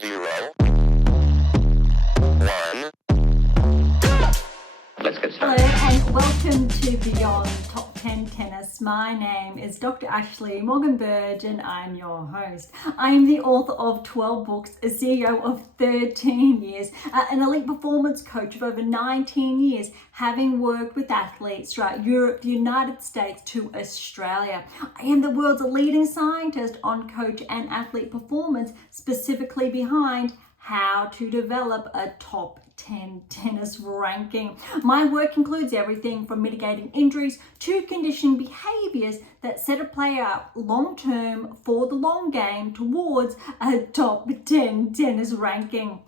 0, 1. Let's get started. Hello and welcome to Beyond Top 10 Tennis. My name is Dr. Ashley Morgan-Berge and I'm your host. I am the author of 12 books, a CEO of 13 years, an elite performance coach of over 19 years, having worked with athletes throughout Europe, the United States to Australia. I am the world's leading scientist on coach and athlete performance, specifically behind how to develop a top 10 tennis ranking. My work includes everything from mitigating injuries to conditioning behaviors that set a player up long term for the long game towards a top 10 tennis ranking.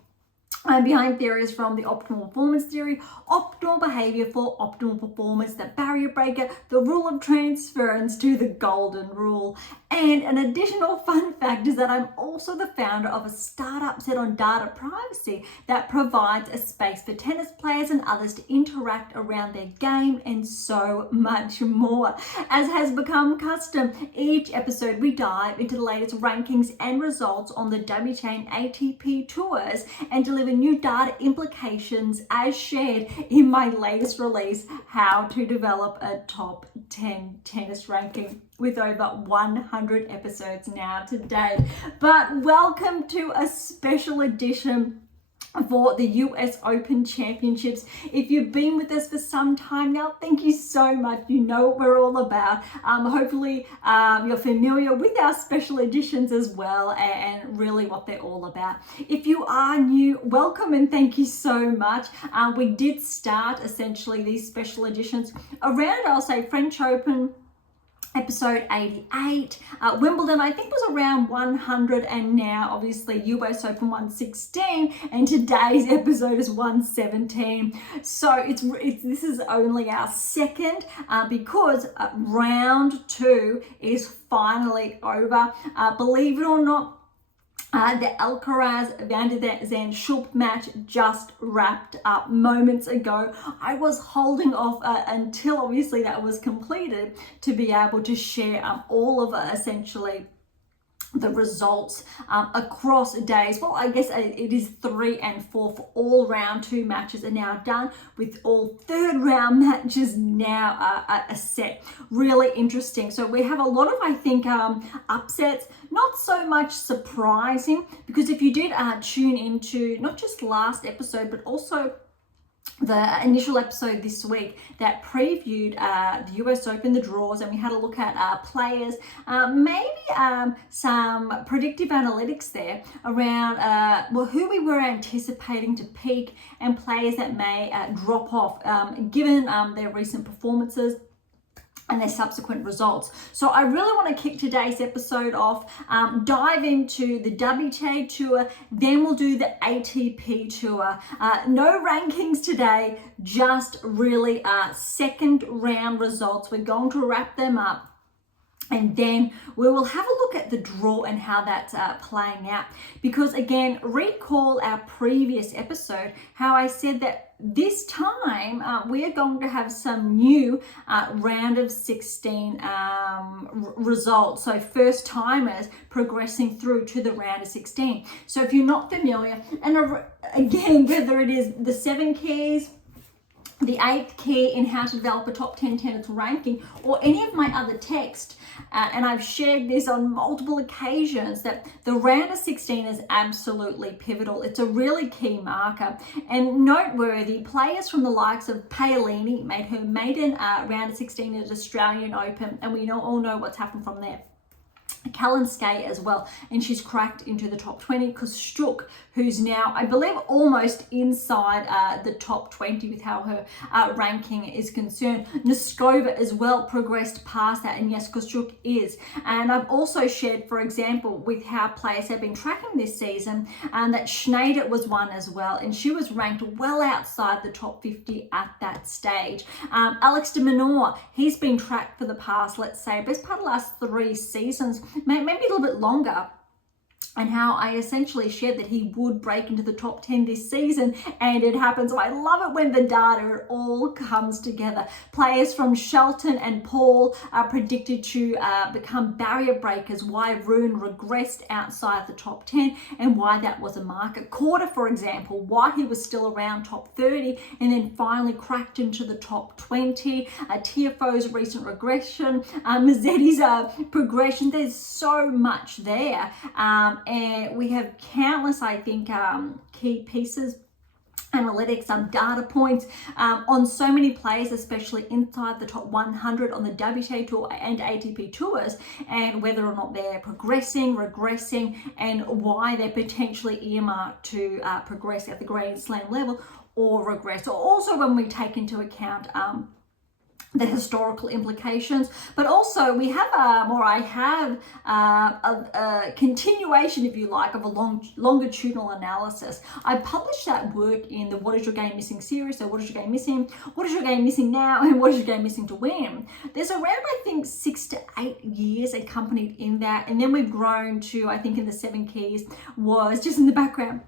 I'm behind theories from the optimal performance theory, optimal behavior for optimal performance, the barrier breaker, the rule of transference to the golden rule. And an additional fun fact is that I'm also the founder of a startup set on data privacy that provides a space for tennis players and others to interact around their game and so much more. As has become custom, each episode we dive into the latest rankings and results on the WTA and ATP tours and deliver new data implications as shared in my latest release, How to Develop a Top 10 Tennis Ranking, with over 100 episodes now to date. But welcome to a special edition for the US Open Championships. If you've been with us for some time now, thank you so much. You know what we're all about. Hopefully you're familiar with our special editions as well and really what they're all about. If you are new, welcome and thank you so much. We did start essentially these special editions around, I'll say, French Open, episode 88, Wimbledon I think was around 100, and now obviously US Open 116, and today's episode is 117. So this is only our second because round 2 is finally over. Believe it or not, the Alcaraz Van der Zandschulp match just wrapped up moments ago. I was holding off until obviously that was completed to be able to share all of essentially the results across days. Well, I guess it is 3 and 4 for all round 2 matches are now done, with all third round matches now set. Really interesting. So we have a lot of, I think, upsets, not so much surprising, because if you did tune into not just last episode, but also the initial episode this week that previewed the US Open, the draws, and we had a look at players, maybe some predictive analytics there around who we were anticipating to peak and players that may drop off given their recent performances and their subsequent results. So I really want to kick today's episode off, dive into the WTA Tour, then we'll do the ATP Tour. No rankings today, just really second round results. We're going to wrap them up, and then we will have a look at the draw and how that's playing out. Because again, recall our previous episode, how I said that this time we are going to have some new round of 16 results. So first timers progressing through to the round of 16. So if you're not familiar, and again, whether it is the 7 keys, the 8th key in how to develop a top 10 tennis ranking, or any of my other text, and I've shared this on multiple occasions, that the round of 16 is absolutely pivotal. It's a really key marker. And noteworthy, players from the likes of Paolini made her maiden round of 16 at Australian Open, and we all know what's happened from there. Kalinske as well, and she's cracked into the top 20. Kostyuk, who's now, I believe, almost inside the top 20 with how her ranking is concerned. Noskova as well progressed past that, and yes, Kostyuk is. And I've also shared, for example, with how players have been tracking this season, that Schneider was one as well, and she was ranked well outside the top 50 at that stage. Alex de Minaur, he's been tracked for the past, let's say, best part of the last 3 seasons, maybe a little bit longer. and how I essentially shared that he would break into the top 10 this season, and it happened. So I love it when the data all comes together. Players from Shelton and Paul are predicted to become barrier breakers, why Rune regressed outside the top 10 and why that was a market. Quarter, for example, why he was still around top 30 and then finally cracked into the top 20. TFO's recent regression, Mazzetti's progression. There's so much there. And we have countless, I think, key pieces, analytics, data points on so many players, especially inside the top 100 on the WTA Tour and ATP Tours, and whether or not they're progressing, regressing, and why they're potentially earmarked to progress at the Grand Slam level or regress. Also, when we take into account the historical implications, but also we have I have a continuation, if you like, of a longitudinal analysis. I published that work in the What Is Your Game Missing series. So what is your game missing, what is your game missing now, and what is your game missing to win? There's around, I think, 6 to 8 years accompanied in that, and then we've grown to, I think in the 7 keys was just in the background,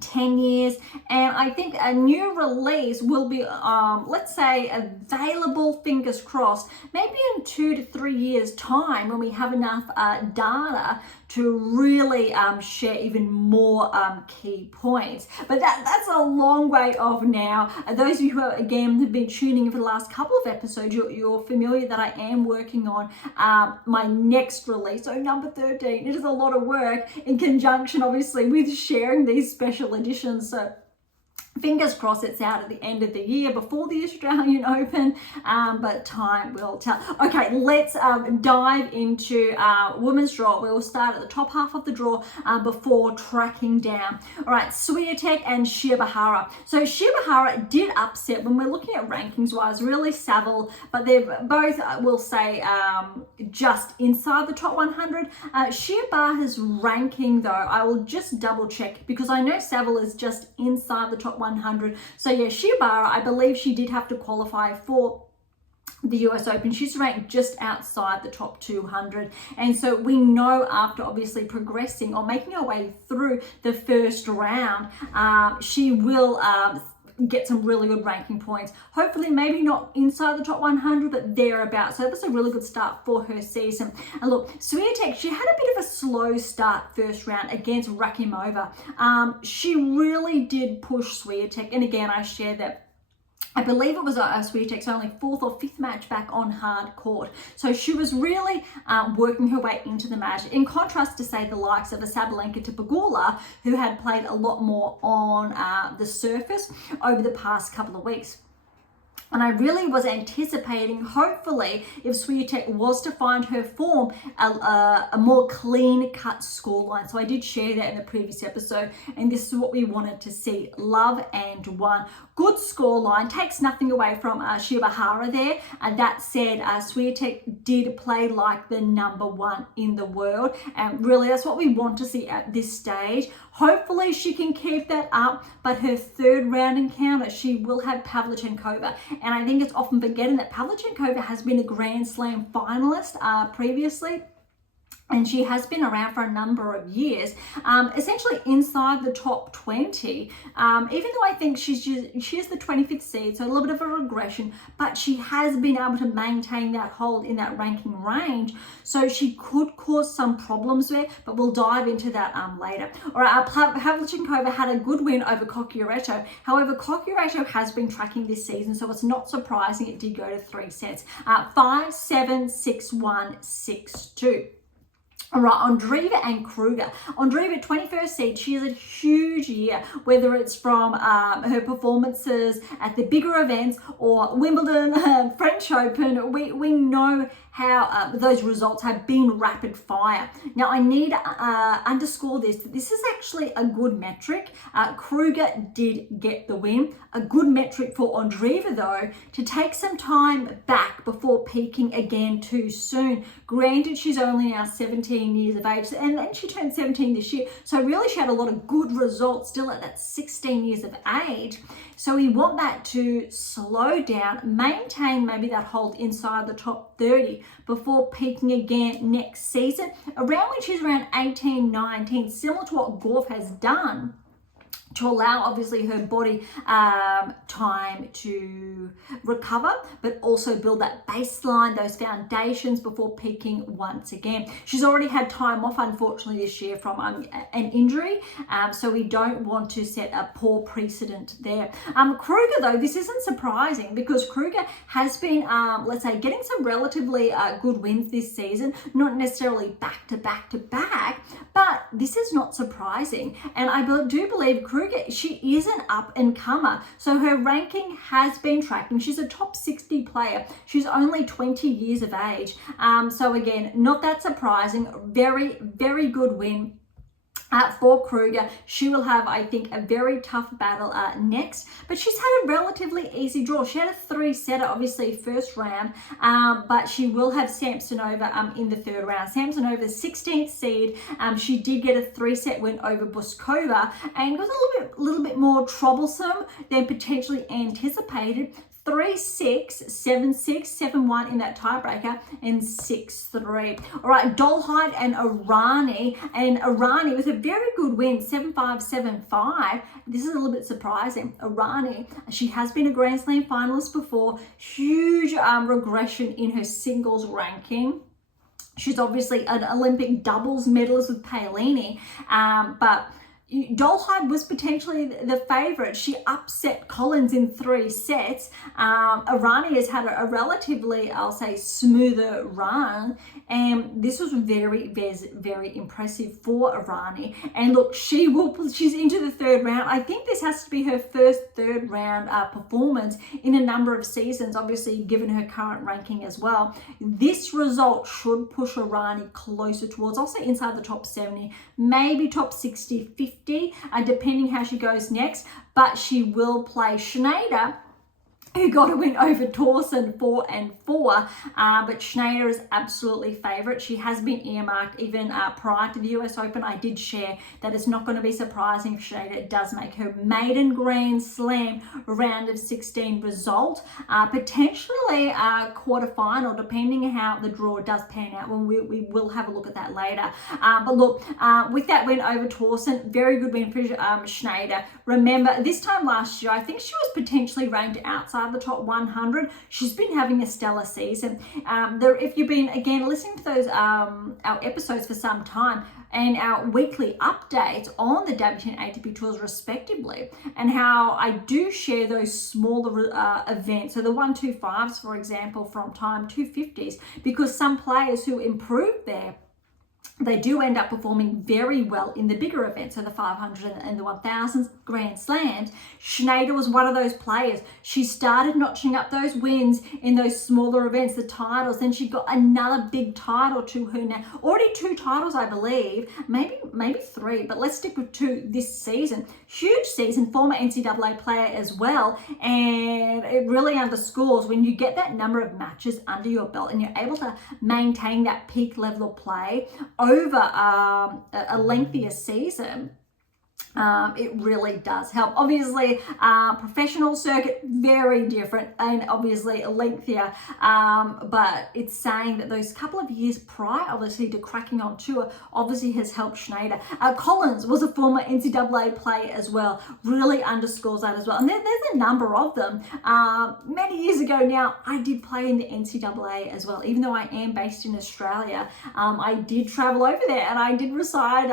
10 years, and I think a new release will be let's say available, fingers crossed, maybe in 2 to 3 years time, when we have enough data to really share even more key points. But that's a long way off now. Those of you who again have been tuning in for the last couple of episodes, you're familiar that I am working on my next release, so number 13. It is a lot of work in conjunction, obviously, with sharing these special editions. So fingers crossed it's out at the end of the year before the Australian Open, but time will tell. Okay, let's dive into women's draw. We will start at the top half of the draw before tracking down. All right, Swiatek and Shibahara. So Shibahara did upset when we're looking at rankings wise, really Savile, but they're both, we'll say, just inside the top 100. Shibahara's ranking, though, I will just double check because I know Savile is just inside the top 100. So yeah, Shibahara, I believe she did have to qualify for the US Open. She's ranked just outside the top 200, and so we know after obviously progressing or making her way through the first round, she will get some really good ranking points. Hopefully maybe not inside the top 100, but thereabouts. So that's a really good start for her season. And look, Swiatek, she had a bit of a slow start first round against Rakimova. She really did push Swiatek, and again, I shared that I believe it was Swiatek's only 4th or 5th match back on hard court. So she was really working her way into the match, in contrast to, say, the likes of a Sabalenka to Pegula, who had played a lot more on the surface over the past couple of weeks. And I really was anticipating, hopefully, if Swiatek was to find her form, a more clean-cut scoreline. So I did share that in the previous episode, and this is what we wanted to see. Love and 1. Good scoreline, takes nothing away from Shibahara there. That said, Swiatek did play like the number 1 in the world, and really that's what we want to see at this stage. Hopefully she can keep that up, but her 3rd round encounter, she will have Pavlyuchenkova. And I think it's often forgetting that Pavlyuchenkova has been a Grand Slam finalist previously. And she has been around for a number of years, essentially inside the top 20, even though I think she is the 25th seed, so a little bit of a regression, but she has been able to maintain that hold in that ranking range, so she could cause some problems there, but we'll dive into that later. All right, Pavlyuchenkova had a good win over Cocchiaretto. However, Cocchiaretto has been tracking this season, so it's not surprising it did go to 3 sets, 5-7, 6-1, 6-2. All right, Ondreeva and Kruger. Ondreeva, 21st seed, she has a huge year, whether it's from her performances at the bigger events or Wimbledon, French Open. We know how those results have been rapid fire. Now, I need to underscore this. This is actually a good metric. Kruger did get the win. A good metric for Ondreeva, though, to take some time back before peaking again too soon. Granted, she's only now 17 years of age, and then she turned 17 this year. So really, she had a lot of good results still at that 16 years of age. So we want that to slow down, maintain maybe that hold inside the top 30 before peaking again next season, around when she's around 18, 19, similar to what Gauff has done, to allow obviously her body time to recover, but also build that baseline, those foundations before peaking once again. She's already had time off, unfortunately, this year from an injury, so we don't want to set a poor precedent there. Kruger, though, this isn't surprising because Kruger has been, let's say, getting some relatively good wins this season, not necessarily back to back to back, but this is not surprising. And I do believe Kruger, she is an up-and-comer, so her ranking has been tracking. She's a top 60 player. She's only 20 years of age. So again, not that surprising. Very, very good win for Kruger. She will have, I think, a very tough battle next, but she's had a relatively easy draw. She had a 3-setter, obviously, first round, but she will have Samsonova in the third round. Samsonova, 16th seed. She did get a 3-set win over Boskova and was a little bit more troublesome than potentially anticipated. 3-6, 7-6, 7-1 in that tiebreaker, and 6-3. All right, Dolhide and Irani with a very good win, 7-5, 7-5. This is a little bit surprising. Irani, she has been a Grand Slam finalist before. Huge regression in her singles ranking. She's obviously an Olympic doubles medalist with Paolini, but Dolhide was potentially the favourite. She upset Collins in 3 sets. Irani has had a relatively, I'll say, smoother run, and this was very, very, very impressive for Irani. And look, she's into the third round. I think this has to be her first third round performance in a number of seasons, obviously given her current ranking as well. This result should push Irani closer towards, I'll say, inside the top 70, maybe top 60, 50. Depending how she goes next, but she will play Schneider, who got a win over Torsen 4-4, but Schneider is absolutely favourite. She has been earmarked even prior to the US Open. I did share that it's not going to be surprising if Schneider does make her maiden Grand Slam round of 16 result, potentially a quarterfinal, depending on how the draw does pan out. When we will have a look at that later. But look, with that win over Torsen, very good win for Schneider. Remember, this time last year, I think she was potentially ranked outside the top 100. She's been having a stellar season. If you've been, again, listening to those our episodes for some time and our weekly updates on the WTA and ATP tours respectively, and how I do share those smaller events, so the 125s, for example, from time 250s, because some players who improve there, they do end up performing very well in the bigger events, so the 500 and the 1000s, Grand Slams. Schneider was one of those players. She started notching up those wins in those smaller events, the titles. Then she got another big title to her now. Already 2 titles, I believe, maybe 3, but let's stick with 2 this season. Huge season, former NCAA player as well, and it really underscores when you get that number of matches under your belt and you're able to maintain that peak level of play over a lengthier season. It really does help. Obviously, professional circuit, very different and obviously lengthier, but it's saying that those couple of years prior, obviously, to cracking on tour, obviously has helped Schneider. Collins was a former NCAA player as well, really underscores that as well. And there's a number of them. Many years ago now, I did play in the NCAA as well. Even though I am based in Australia, I did travel over there and I did reside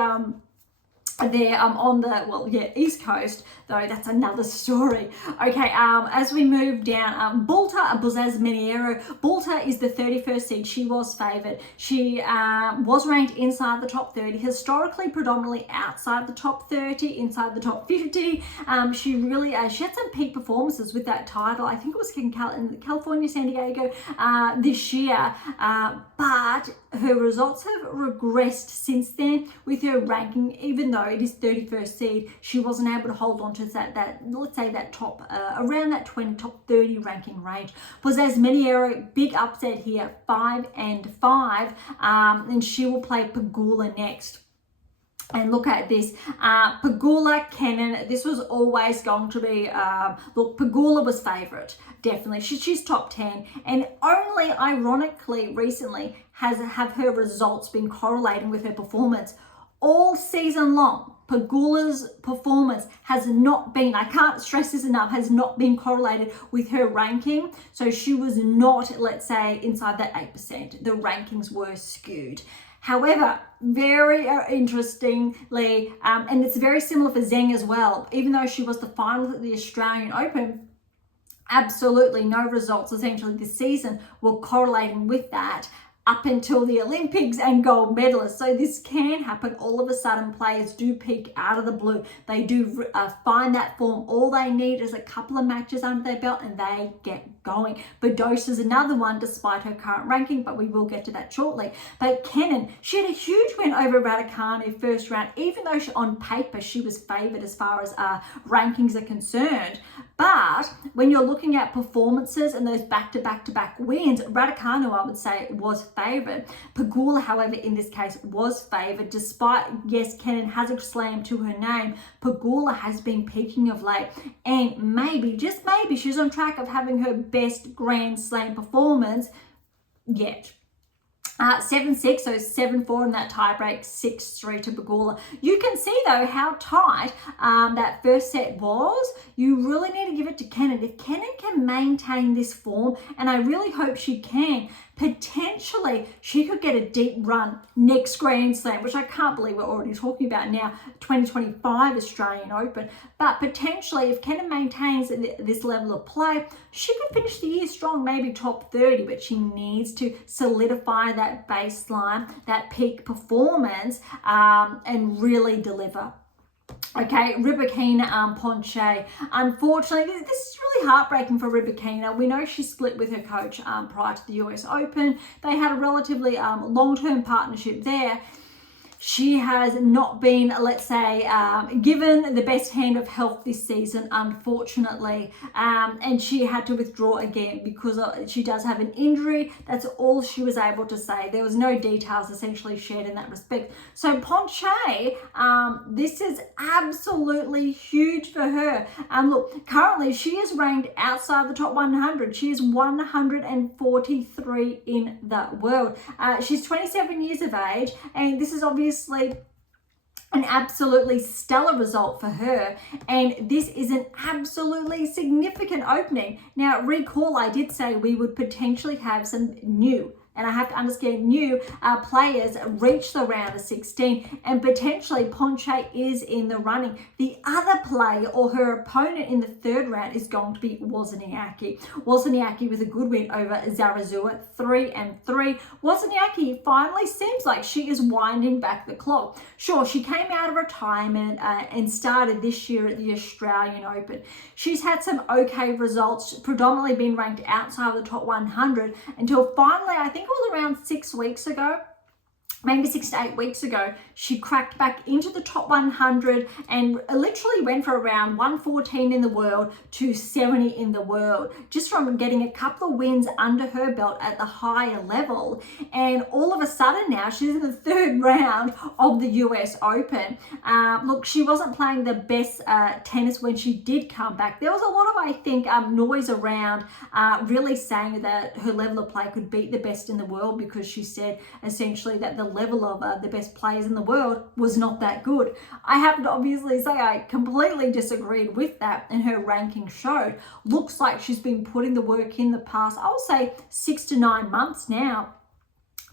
there on the East Coast, though that's another story. Okay, as we move down, Buzzaz Meniero. Bulta is the 31st seed. She was favoured. She was ranked inside the top 30, historically predominantly outside the top 30, inside the top 50. She really she had some peak performances with that title. I think it was in California, San Diego this year, but her results have regressed since then with her ranking. Even though it is 31st seed, she wasn't able to hold on to that let's say that top around that top 30 ranking range. Buzzaz Meniero, big upset here, 5-5, and she will play Pegula next. And look at this, Pegula, Kenin, this was always going to be, look, Pegula was favourite, definitely. She's top 10. And only, ironically, recently have her results been correlating with her performance. All season long, Pegula's performance has not been, I can't stress this enough, has not been correlated with her ranking. So she was not, let's say, inside that 8%. The rankings were skewed. However, very interestingly, and it's very similar for Zheng as well, even though she was the finalist at the Australian Open, absolutely no results essentially this season were correlating with that up until the Olympics and gold medalists. So this can happen. All of a sudden, players do peak out of the blue. They do find that form. All they need is a couple of matches under their belt and they get going. Badosa's another one, despite her current ranking, but we will get to that shortly. But Kenin, she had a huge win over Rybakina first round, even though on paper she was favoured as far as rankings are concerned. But when you're looking at performances and those back-to-back-to-back wins, Rybakina, I would say, was favoured. Pegula, however, in this case, was favoured. Despite, yes, Kenin has a slam to her name, Pegula has been peaking of late. And maybe, just maybe, she's on track of having her best Grand Slam performance yet. 7-6, so 7-4 in that tiebreak, 6-3 to Pegula. You can see though how tight that first set was. You really need to give it to Kenin. If Kenin can maintain this form, and I really hope she can, potentially she could get a deep run next Grand Slam, which I can't believe we're already talking about now, 2025 Australian Open. But potentially if Kenin maintains this level of play, she could finish the year strong, maybe top 30, but she needs to solidify that baseline, that peak performance, and really deliver. Okay, Rybakina, Ponche. Unfortunately, this is really heartbreaking for Rybakina. We know she split with her coach prior to the US Open. They had a relatively long-term partnership there. She has not been, let's say, given the best hand of health this season, unfortunately, and she had to withdraw again because she does have an injury. That's all she was able to say. There was no details essentially shared in that respect. So Ponche, this is absolutely huge for her. Look, currently she is ranked outside the top 100. She is 143 in the world. She's 27 years of age, and this is obviously an absolutely stellar result for her, and this is an absolutely significant opening. Now recall, I did say we would potentially have some new, and I have to understand, new players reach the round of 16, and potentially Ponche is in the running. The other player or her opponent in the third round is going to be Wozniacki. Wozniacki with a good win over Zarazua, 3-3. Wozniacki finally seems like she is winding back the clock. Sure, she came out of retirement and started this year at the Australian Open. She's had some okay results, predominantly been ranked outside of the top 100 until finally, I think it was around 6 weeks ago, maybe 6 to 8 weeks ago, she cracked back into the top 100 and literally went for around 114 in the world to 70 in the world, just from getting a couple of wins under her belt at the higher level. And all of a sudden now she's in the third round of the US Open. Look, she wasn't playing the best tennis when she did come back. There was a lot of, I think, noise around really saying that her level of play could beat the best in the world, because she said essentially that the level of the best players in the world was not that good. I have to obviously say I completely disagreed with that, and her ranking showed. Looks like she's been putting the work in the past, I'll say 6 to 9 months now.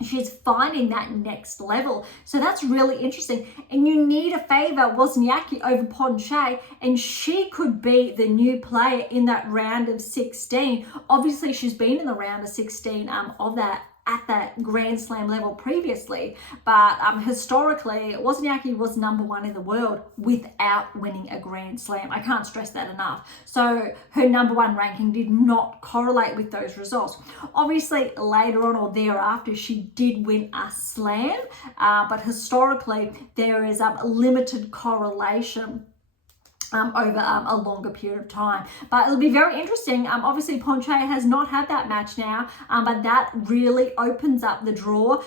She's finding that next level. So that's really interesting. And you need a favour Wozniacki over Ponche, and she could be the new player in that round of 16. Obviously, she's been in the round of 16 of that at that Grand Slam level previously, but historically Wozniacki was #1 in the world without winning a Grand Slam. I can't stress that enough. So her #1 ranking did not correlate with those results. Obviously later on or thereafter she did win a slam, but historically there is limited correlation over a longer period of time. But it'll be very interesting. Obviously, Ponce has not had that match now, but that really opens up the draw,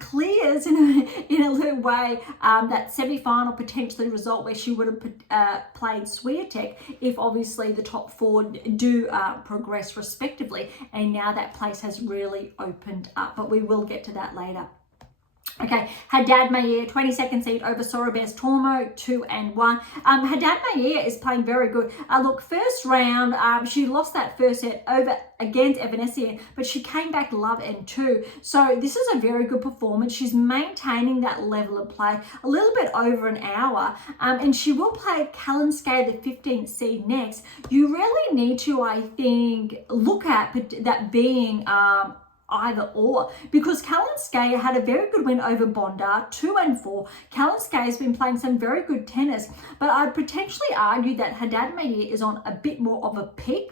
clears in a little way that semi-final potentially result where she would have played Swiatek if obviously the top four do progress respectively. And now that place has really opened up, but we will get to that later. Okay, Haddad Maia, 22nd seed over Sorobes Tormo, 2-1. Haddad Maia is playing very good. Look, first round, she lost that first set over against Evanescence, but she came back love and 2. So this is a very good performance. She's maintaining that level of play, a little bit over an hour, and she will play Kalinskaya, the 15th seed next. You really need to, I think, look at that being either or, because Kalinskaya had a very good win over Bondar, 2-4. Kalinskaya has been playing some very good tennis, but I'd potentially argue that Haddad Maia is on a bit more of a peak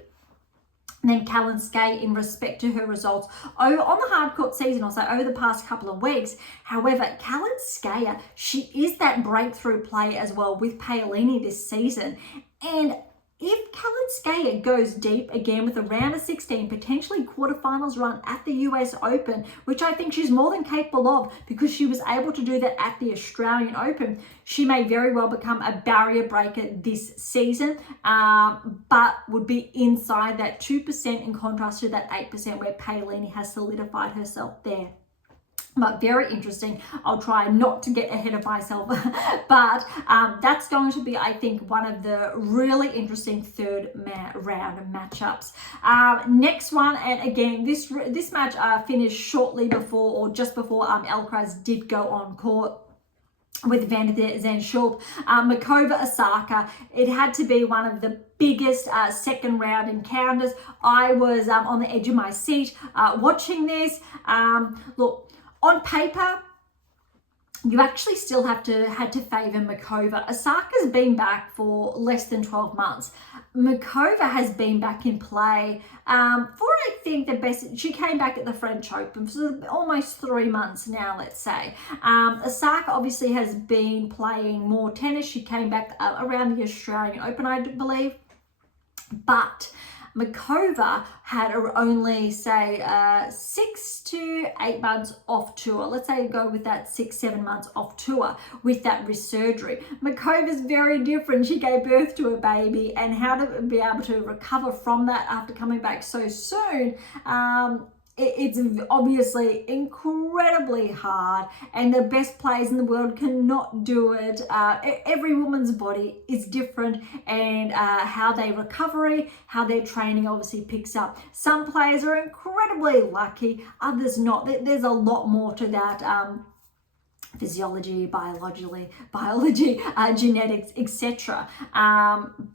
than Kalinskaya in respect to her results on the hardcourt season, also over the past couple of weeks. However, Kalinskaya, she is that breakthrough play as well with Paolini this season, and if Kalinskaya goes deep again with a round of 16, potentially quarterfinals run at the US Open, which I think she's more than capable of because she was able to do that at the Australian Open, she may very well become a barrier breaker this season, but would be inside that 2% in contrast to that 8% where Paolini has solidified herself there. But very interesting. I'll try not to get ahead of myself, but that's going to be, I think, one of the really interesting third round matchups. Next one, and again, this match finished shortly before, or just before Alcaraz did go on court with Van der Zandschulp. Krejcikova Osaka, it had to be one of the biggest second round encounters. I was on the edge of my seat watching this. Look, on paper, you actually still had to favour Krejcikova. Osaka's been back for less than 12 months. Krejcikova has been back in play for, I think, the best. She came back at the French Open for almost 3 months now, let's say. Osaka obviously has been playing more tennis. She came back around the Australian Open, I believe. But Krejcikova had only, say, 6 to 8 months off tour. Let's say go with that 6-7 months off tour with that wrist surgery. Krejcikova's very different. She gave birth to a baby, and how to be able to recover from that after coming back so soon, it's obviously incredibly hard, and the best players in the world cannot do it. Every woman's body is different, and how they recovery, how their training obviously picks up. Some players are incredibly lucky, others not. There's a lot more to that. Physiology, biology, genetics, etc.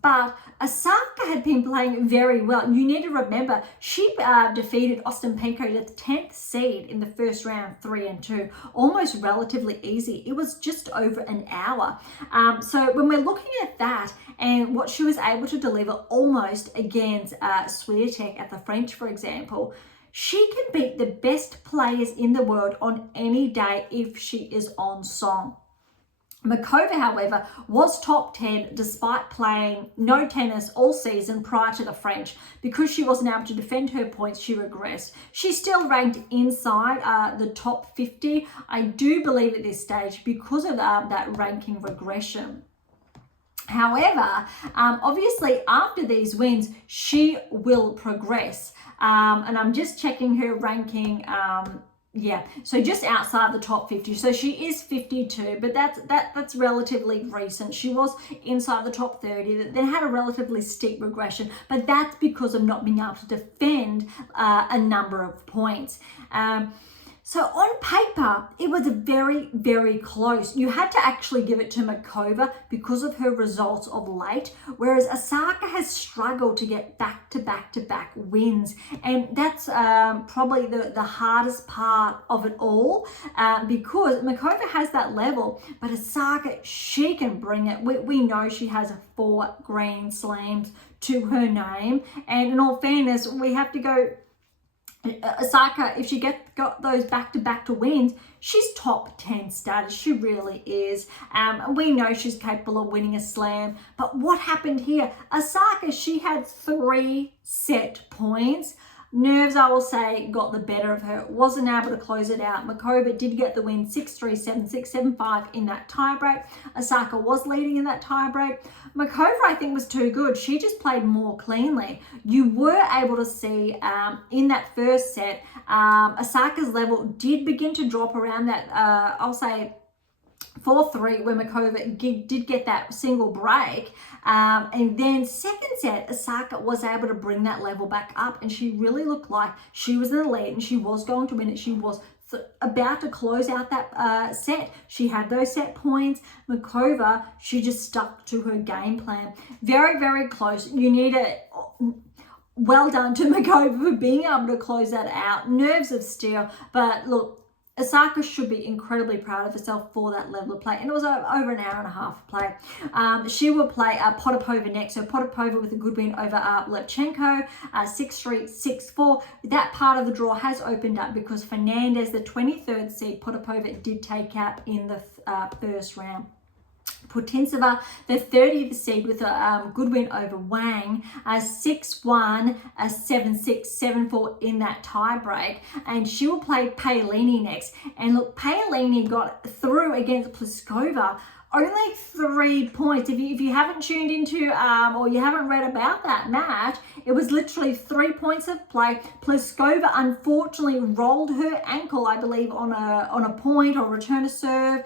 But Osaka had been playing very well. You need to remember, she defeated Ostapenko, the 10th seed in the first round, 3-2, almost relatively easy. It was just over an hour. So when we're looking at that and what she was able to deliver almost against Swiatek at the French, for example, she can beat the best players in the world on any day if she is on song. Krejcikova, however, was top 10 despite playing no tennis all season prior to the French. Because she wasn't able to defend her points, she regressed. She's still ranked inside the top 50, I do believe, at this stage because of that ranking regression. However, obviously after these wins, she will progress. And I'm just checking her ranking. So just outside the top 50. So she is 52, but that's relatively recent. She was inside the top 30, then had a relatively steep regression, but that's because of not being able to defend a number of points. So on paper, it was very, very close. You had to actually give it to Krejcikova because of her results of late, whereas Osaka has struggled to get back-to-back wins. And that's probably the hardest part of it all, because Krejcikova has that level, but Osaka, she can bring it. We know she has 4 Grand Slams to her name. And in all fairness, we have to go Osaka, if she got those back-to-back to wins, she's top 10 status. She really is. We know she's capable of winning a slam. But what happened here? Osaka, she had 3 set points. Nerves, I will say, got the better of her. Wasn't able to close it out. Krejcikova did get the win 6-3, 7-6, 7-5 in that tiebreak. Osaka was leading in that tiebreak. Krejcikova, I think, was too good. She just played more cleanly. You were able to see in that first set, Osaka's level did begin to drop around that, I'll say, 4-3 when Krejcikova did get that single break. And then second set, Osaka was able to bring that level back up, and she really looked like she was in the lead and she was going to win it. She was about to close out that set. She had those set points. Krejcikova, she just stuck to her game plan. Very, very close. You need a... Well done to Krejcikova for being able to close that out. Nerves of steel. But look, Osaka should be incredibly proud of herself for that level of play. And it was over an hour and a half of play. She will play Potapova next. So Potapova with a good win over Levchenko, 6-3, 6-4. That part of the draw has opened up because Fernandez, the 23rd seed, Potapova did take out in the first round. Putintseva, the 30th seed, with a good win over Wang, 6-1, 7-6, 7-4 in that tiebreak. And she will play Paolini next. And look, Paolini got through against Pliskova. Only 3 points. If you haven't tuned into or you haven't read about that match, it was literally 3 points of play. Pliskova unfortunately rolled her ankle, I believe, on a point or return to serve,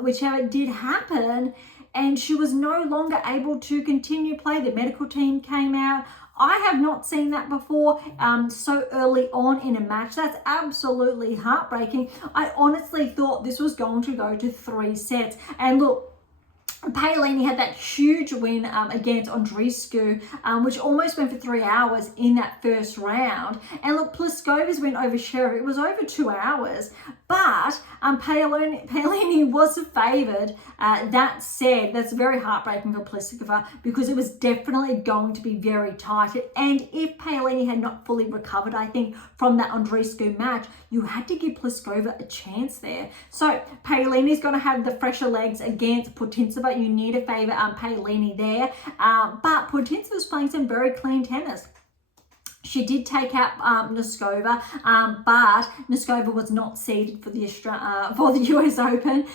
whichever did happen, and she was no longer able to continue play. The medical team came out. I have not seen that before so early on in a match. That's absolutely heartbreaking. I honestly thought this was going to go to 3 sets. And look, Paolini had that huge win against Andreescu, which almost went for 3 hours in that first round. And look, Pliskova's win over Sheriff, it was over 2 hours. But Paolini was favoured. That said, that's very heartbreaking for Pliskova because it was definitely going to be very tight. And if Paolini had not fully recovered, I think, from that Andreescu match, you had to give Pliskova a chance there. So Paolini's going to have the fresher legs against Putintseva. You need to favour Paolini there. But Putintseva's playing some very clean tennis. She did take out Noskova, but Noskova was not seeded for the US Open,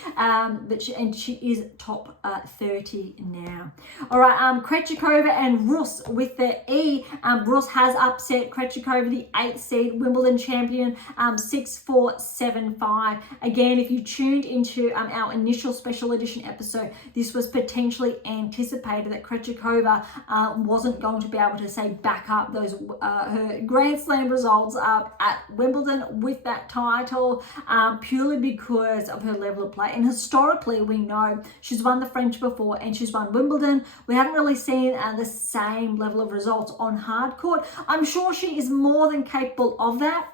but she is top 30 now. All right, Krejcikova and Rus with the E. Rus has upset Krejcikova, the 8th seed Wimbledon champion, 6-4, 7-5. Again, if you tuned into our initial special edition episode, this was potentially anticipated that Krejcikova wasn't going to be able to back up those her Grand Slam results at Wimbledon with that title, purely because of her level of play. And historically, we know she's won the French before and she's won Wimbledon. We haven't really seen the same level of results on hard court. I'm sure she is more than capable of that.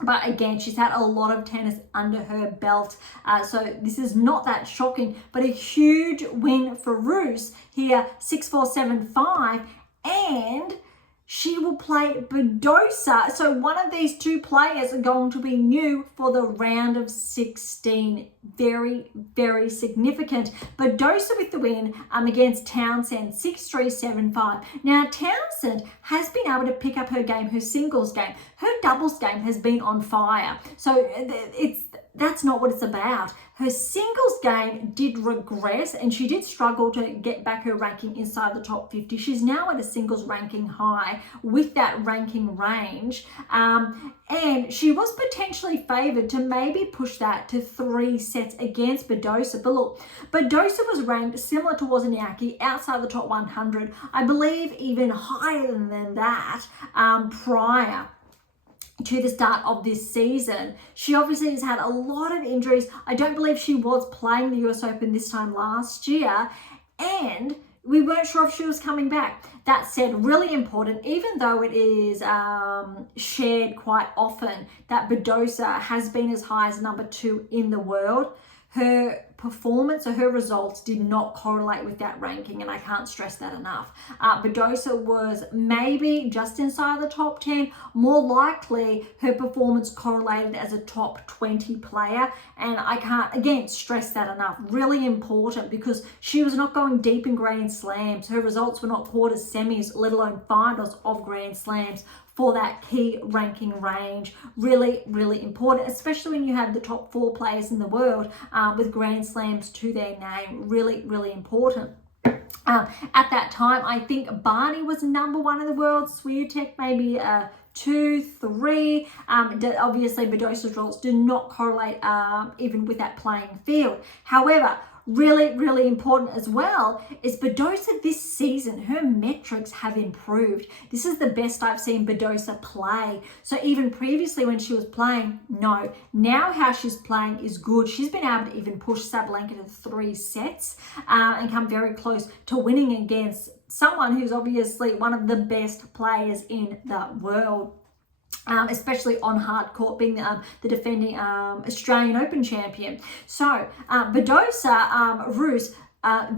But again, she's had a lot of tennis under her belt. So this is not that shocking, but a huge win for Rus here, 6-4, 7-5. And she will play Badosa. So one of these two players are going to be new for the round of 16. Very, very significant. Badosa with the win against Townsend, 6-3, 7-5. Now, Townsend has been able to pick up her game, her singles game. Her doubles game has been on fire. So that's not what it's about. Her singles game did regress and she did struggle to get back her ranking inside the top 50. She's now at a singles ranking high with that ranking range. And she was potentially favoured to maybe push that to 3 sets against Badosa. But look, Badosa was ranked similar to Wozniacki outside the top 100. I believe even higher than that prior to the start of this season. She obviously has had a lot of injuries. I don't believe she was playing the US Open this time last year, and we weren't sure if she was coming back. That said, really important, even though it is shared quite often that Badosa has been as high as number 2 in the world, her performance or her results did not correlate with that ranking, and I can't stress that enough. Badosa was maybe just inside the top 10. More likely her performance correlated as a top 20 player, and I can't again stress that enough. Really important, because she was not going deep in Grand Slams. Her results were not quarters, semis, let alone finals of Grand Slams for that key ranking range. Really, really important, especially when you have the top 4 players in the world with Grand Slams to their name. Really, really important. At that time, I think Barty was number 1 in the world, Swiatek maybe 2, 3. Obviously, Badosa's results do not correlate even with that playing field. However, really, really important as well is Badosa this season, her metrics have improved. This is the best I've seen Badosa play. So even previously when she was playing, no. Now how she's playing is good. She's been able to even push Sabalenka to 3 sets and come very close to winning against someone who's obviously one of the best players in the world. Especially on hard court, being the defending Australian Open champion. So Badosa, Rus,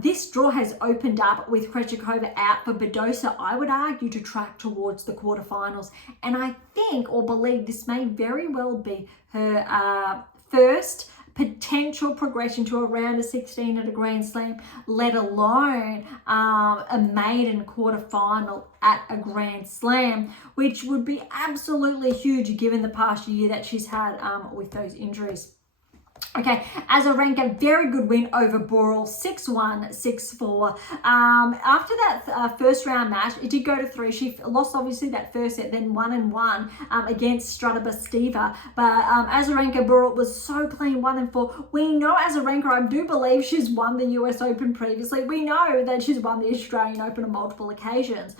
this draw has opened up with Krejcikova out for Badosa, I would argue, to track towards the quarterfinals. And I think or believe this may very well be her first potential progression to a round of 16 at a Grand Slam, let alone a maiden quarterfinal at a Grand Slam, which would be absolutely huge given the past year that she's had with those injuries. Okay, Azarenka, very good win over Borel, 6-1, 6-4. After that first round match, it did go to 3. She lost obviously that first set, then 1-1 against Stratobastiva. But Azarenka Borel was so clean, 1-4. We know Azarenka, I do believe she's won the US Open previously. We know that she's won the Australian Open on multiple occasions.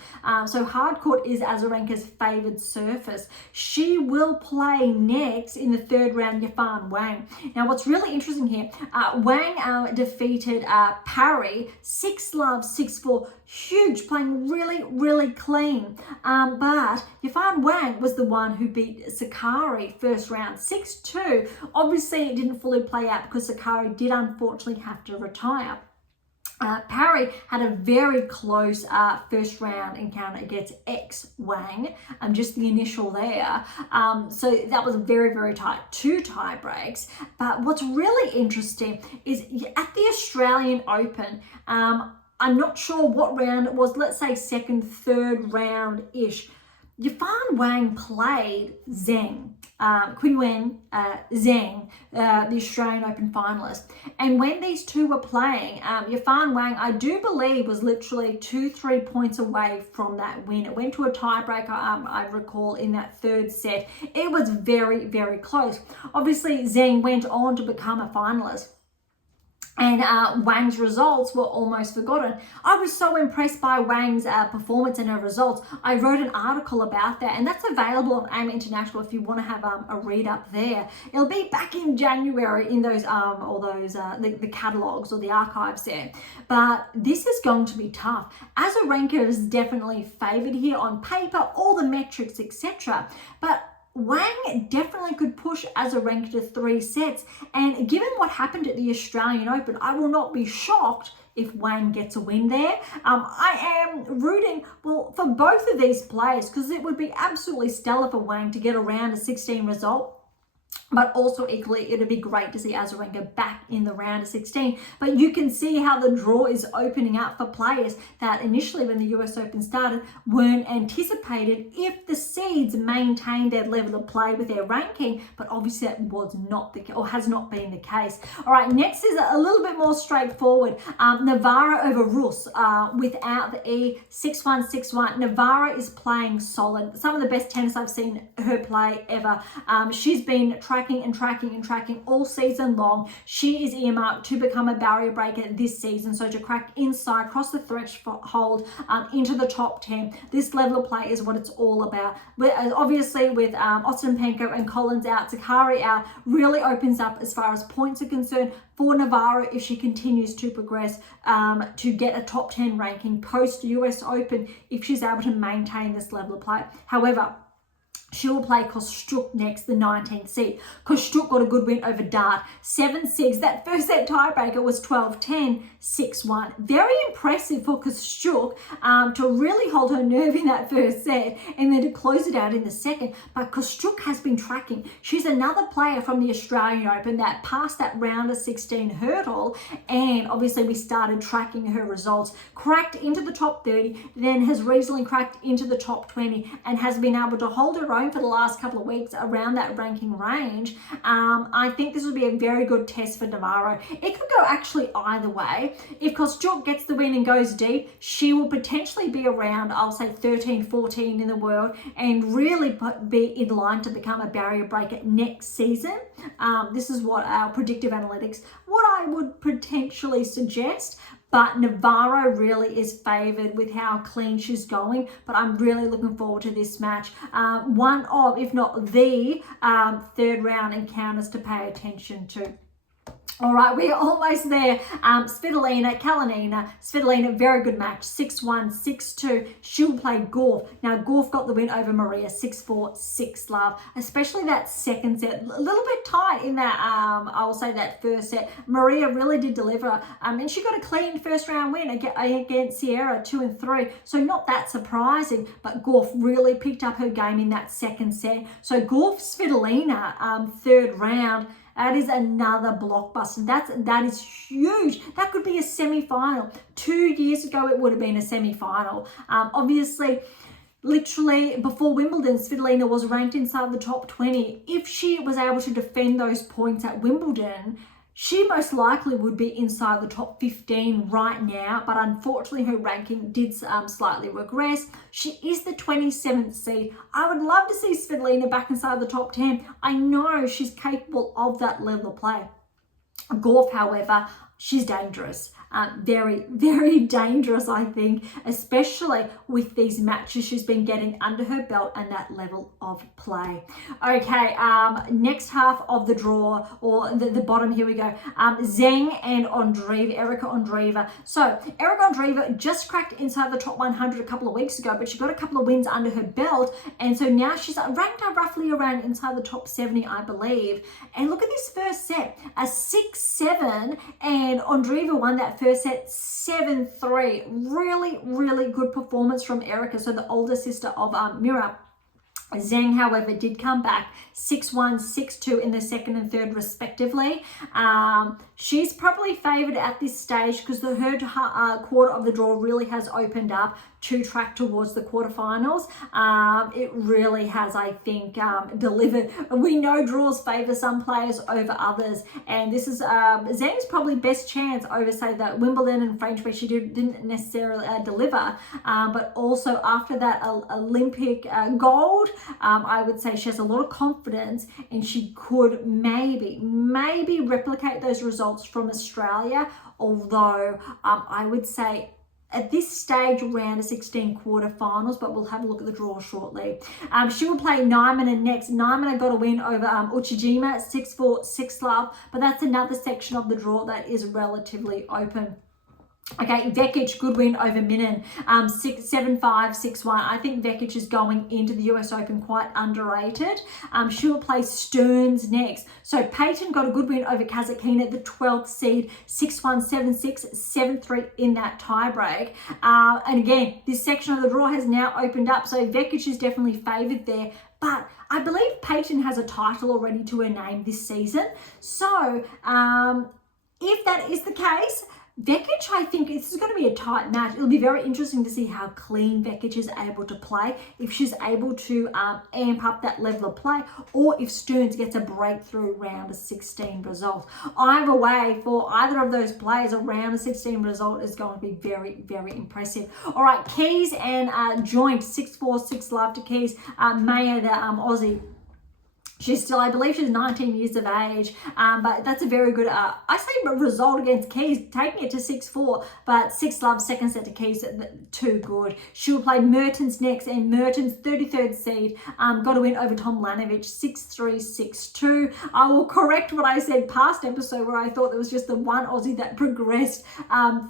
So hard court is Azarenka's favoured surface. She will play next in the 3rd round, Yafan Wang. Now, what's really interesting here, Wang defeated Parry 6-love, 6-4, huge, playing really, really clean. But Yafan Wang was the one who beat Sakari first round 6-2. Obviously, it didn't fully play out because Sakari did unfortunately have to retire. Parry had a very close first round encounter against Wang, just the initial there. So that was very, very tight, 2 tie breaks. But what's really interesting is at the Australian Open, I'm not sure what round it was, let's say 2nd, 3rd round-ish. Yafan Wang played Zheng, Qinwen Zheng, the Australian Open finalist. And when these two were playing, Yafan Wang, I do believe, was literally 2-3 points away from that win. It went to a tiebreaker, I recall, in that 3rd set. It was very, very close. Obviously, Zheng went on to become a finalist, and Wang's results were almost forgotten. I was so impressed by Wang's performance and her results. I wrote an article about that, and that's available on AM8 International if you want to have a read up there. It'll be back in January in those the catalogs or the archives there. But this is going to be tough. Azarenka is definitely favoured here on paper, all the metrics, etc. But Wang definitely could push Azarenka to 3 sets, and given what happened at the Australian Open, I will not be shocked if Wang gets a win there. I am rooting, well, for both of these players, because it would be absolutely stellar for Wang to get a round of 16 result. But also equally, it would be great to see Azarenka back in the round of 16. But you can see how the draw is opening up for players that initially, when the US Open started, weren't anticipated if the seeds maintained their level of play with their ranking. But obviously that was not the, or has not been the case. All right, next is a little bit more straightforward. Navarro over Rus without the E, 6-1, 6-1. Navarro is playing solid. Some of the best tennis I've seen her play ever. She's been tracking all season long. She is earmarked to become a barrier breaker this season, so to crack inside, cross the threshold into the top 10. This level of play is what it's all about. Obviously, with Ostapenko and Collins out, Sakari out, really opens up as far as points are concerned for Navarro if she continues to progress to get a top 10 ranking post US Open if she's able to maintain this level of play. However, She will play Kostyuk next, the 19th seed. Kostyuk got a good win over Dart, 7-6. That first set tiebreaker was 12-10, 6-1. Very impressive for Kostyuk to really hold her nerve in that first set and then to close it out in the second. But Kostyuk has been tracking. She's another player from the Australian Open that passed that round of 16 hurdle, and obviously we started tracking her results. Cracked into the top 30, then has recently cracked into the top 20 and has been able to hold her own for the last couple of weeks around that ranking range. I think this would be a very good test for Navarro. It could go actually either way. If Kostyuk gets the win and goes deep, she will potentially be around, I'll say 13, 14 in the world and really be in line to become a barrier breaker next season. This is what our predictive analytics, what I would potentially suggest. But Navarro really is favoured with how clean she's going. But I'm really looking forward to this match. One of, if not the third round encounters to pay attention to. All right, we're almost there. Svitolina, Kalinina. Svitolina, very good match, 6-1, 6-2. She'll play Gauff. Now, Gauff got the win over Maria, 6-4, 6-love. Especially that second set, a little bit tight in that, I'll say that first set. Maria really did deliver. And she got a clean first round win against Sierra, 2-3. So not that surprising, but Gauff really picked up her game in that second set. So Gauff, Svitolina, third round. That is another blockbuster. That is huge. That could be a semi-final. 2 years ago, it would have been a semi-final. Obviously, literally before Wimbledon, Svitolina was ranked inside the top 20. If she was able to defend those points at Wimbledon, she most likely would be inside the top 15 right now, but unfortunately her ranking did slightly regress. She is the 27th seed. I would love to see Svitolina back inside the top 10. I know she's capable of that level of play. Gauff, however, she's dangerous. Very, very dangerous, I think, especially with these matches she's been getting under her belt and that level of play. Okay, next half of the draw, or the bottom, here we go. Zheng and Andreeva, Erica Andreeva. So, Erica Andreeva just cracked inside the top 100 a couple of weeks ago, but she got a couple of wins under her belt, and so now she's ranked roughly around inside the top 70, I believe. And look at this first set, a 6-7, and Andreeva won that first set 7-3. Really, really good performance from Erica, so the older sister of Mira. Zheng, however, did come back 6-1, 6-2 in the second and third respectively. She's probably favoured at this stage because her quarter of the draw really has opened up to track towards the quarterfinals. It really has, I think, delivered. We know draws favour some players over others, and this is Zheng's probably best chance over, say, that Wimbledon and French, where she didn't necessarily deliver, but also after that Olympic gold, I would say she has a lot of confidence and she could maybe replicate those results from Australia, although I would say at this stage round of 16 quarterfinals, but we'll have a look at the draw shortly. She will play Naimana next. Naimana got a win over Uchijima, 6-4, 6-love, but that's another section of the draw that is relatively open. Okay, Vekic, good win over Minen, 7-5, 6-1. I think Vekic is going into the US Open quite underrated. She will play Stearns next. So Peyton got a good win over Kazakina, the 12th seed, 6-1, 7-6, 7-3 in that tiebreak. And again, this section of the draw has now opened up, so Vekic is definitely favoured there. But I believe Peyton has a title already to her name this season. So if that is the case, Vekic, I think this is going to be a tight match. It'll be very interesting to see how clean Vekic is able to play, if she's able to amp up that level of play, or if Stearns gets a breakthrough round of 16 result. Either way, for either of those players, a round of 16 result is going to be very, very impressive. All right, Keys and Joint, 6-4, 6-love to Keys. Maya, the Aussie. She's still, I believe she's 19 years of age, but that's a very good, I say result against Keys, taking it to 6-4, but 6-love, second set to Keys, too good. She will play Mertens next, and Mertens, 33rd seed, got a win over Tomljanovic, 6-3, 6-2. I will correct what I said past episode where I thought there was just the one Aussie that progressed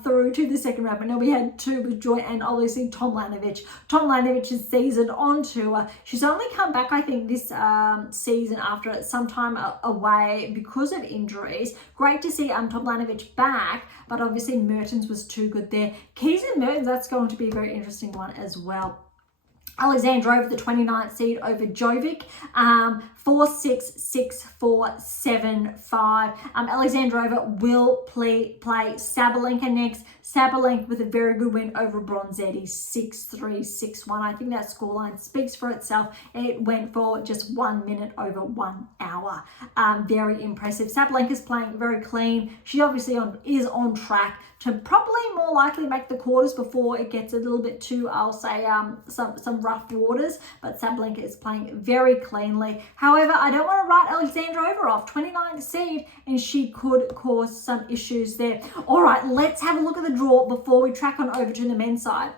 through to the second round, but no, we had two with Joy and obviously Tomljanovic. Tomljanovic is seasoned on tour. She's only come back, I think, this season after some time away because of injuries. Great to see Tomljanovic back, but obviously Mertens was too good there. Keys and Mertens, that's going to be a very interesting one as well. Alexandrova, the 29th seed over Djokovic, 4-6, 6-4, 7-5. Alexandrova will play Sabalenka next. Sabalenka with a very good win over Bronzetti, 6-3, 6-1. I think that scoreline speaks for itself. It went for just 1 minute over 1 hour. Very impressive. Sabalenka's playing very clean. She obviously is on track to probably more likely make the quarters before it gets a little bit too, I'll say, some rough waters. But Sabalenka is playing very cleanly. However, I don't want to write Alexandrova off, 29th seed, and she could cause some issues there. All right, let's have a look at the draw before we track on over to the men's side.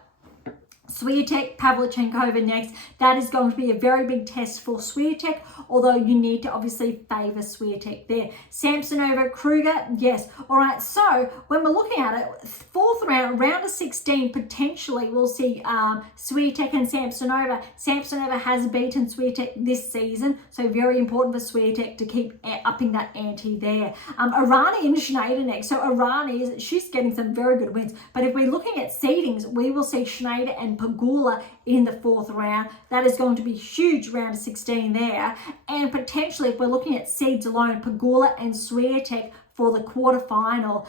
Swiatek, Pavlyuchenkova next. That is going to be a very big test for Swiatek, although you need to obviously favour Swiatek there. Samsonova, Kruger, yes. All right, so when we're looking at it, fourth round, round of 16, potentially we'll see Swiatek and Samsonova. Samsonova has beaten Swiatek this season, so very important for Swiatek to keep upping that ante there. Irani and Schneider next. So Irani, she's getting some very good wins, but if we're looking at seedings, we will see Schneider and Pegula in the fourth round. That is going to be huge, round of 16 there. And potentially, if we're looking at seeds alone, Pegula and Swiatek for the quarterfinal,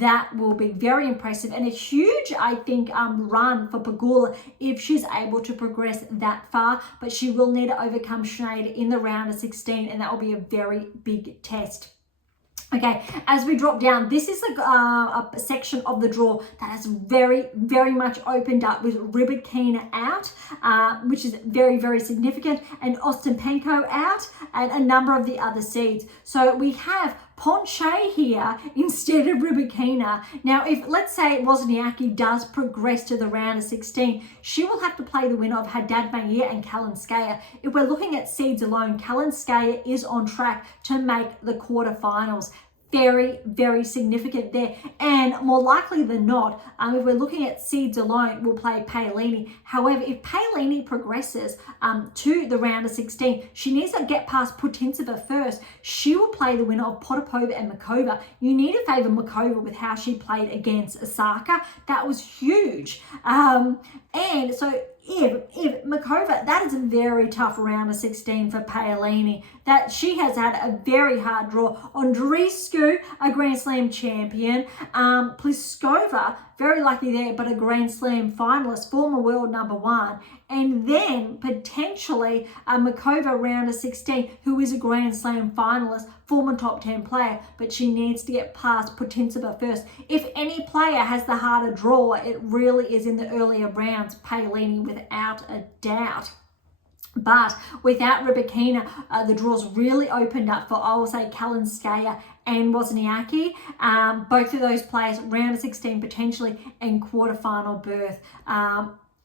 that will be very impressive and a huge, I think, run for Pegula if she's able to progress that far. But she will need to overcome Schneider in the round of 16, and that will be a very big test. Okay, as we drop down, this is a section of the draw that has very, very much opened up with Rybakina out, which is very, very significant, and Ostapenko out, and a number of the other seeds. So we have Ponche here instead of Rybakina. Now, if, let's say, Wozniacki does progress to the round of 16, she will have to play the winner of Haddad Maia and Kalinskaya. If we're looking at seeds alone, Kalinskaya is on track to make the quarterfinals. Very, very significant there. And more likely than not, if we're looking at seeds alone, we'll play Paolini. However, if Paolini progresses to the round of 16, she needs to get past Putintseva first. She will play the winner of Potapova and Makova. You need to favour Makova with how she played against Osaka. That was huge. And so if Makova, that is a very tough round of 16 for Paolini. That she has had a very hard draw. Andreescu, a Grand Slam champion. Pliskova, very lucky there, but a Grand Slam finalist, former world number 1. And then potentially Makova, round of 16, who is a Grand Slam finalist, former top 10 player, but she needs to get past Putintseva first. If any player has the harder draw, it really is in the earlier rounds, Paolini without a doubt. But without Rybakina, the draws really opened up for, I will say, Kalinskaya and Wozniacki. Both of those players, round of 16 potentially, and quarterfinal berth.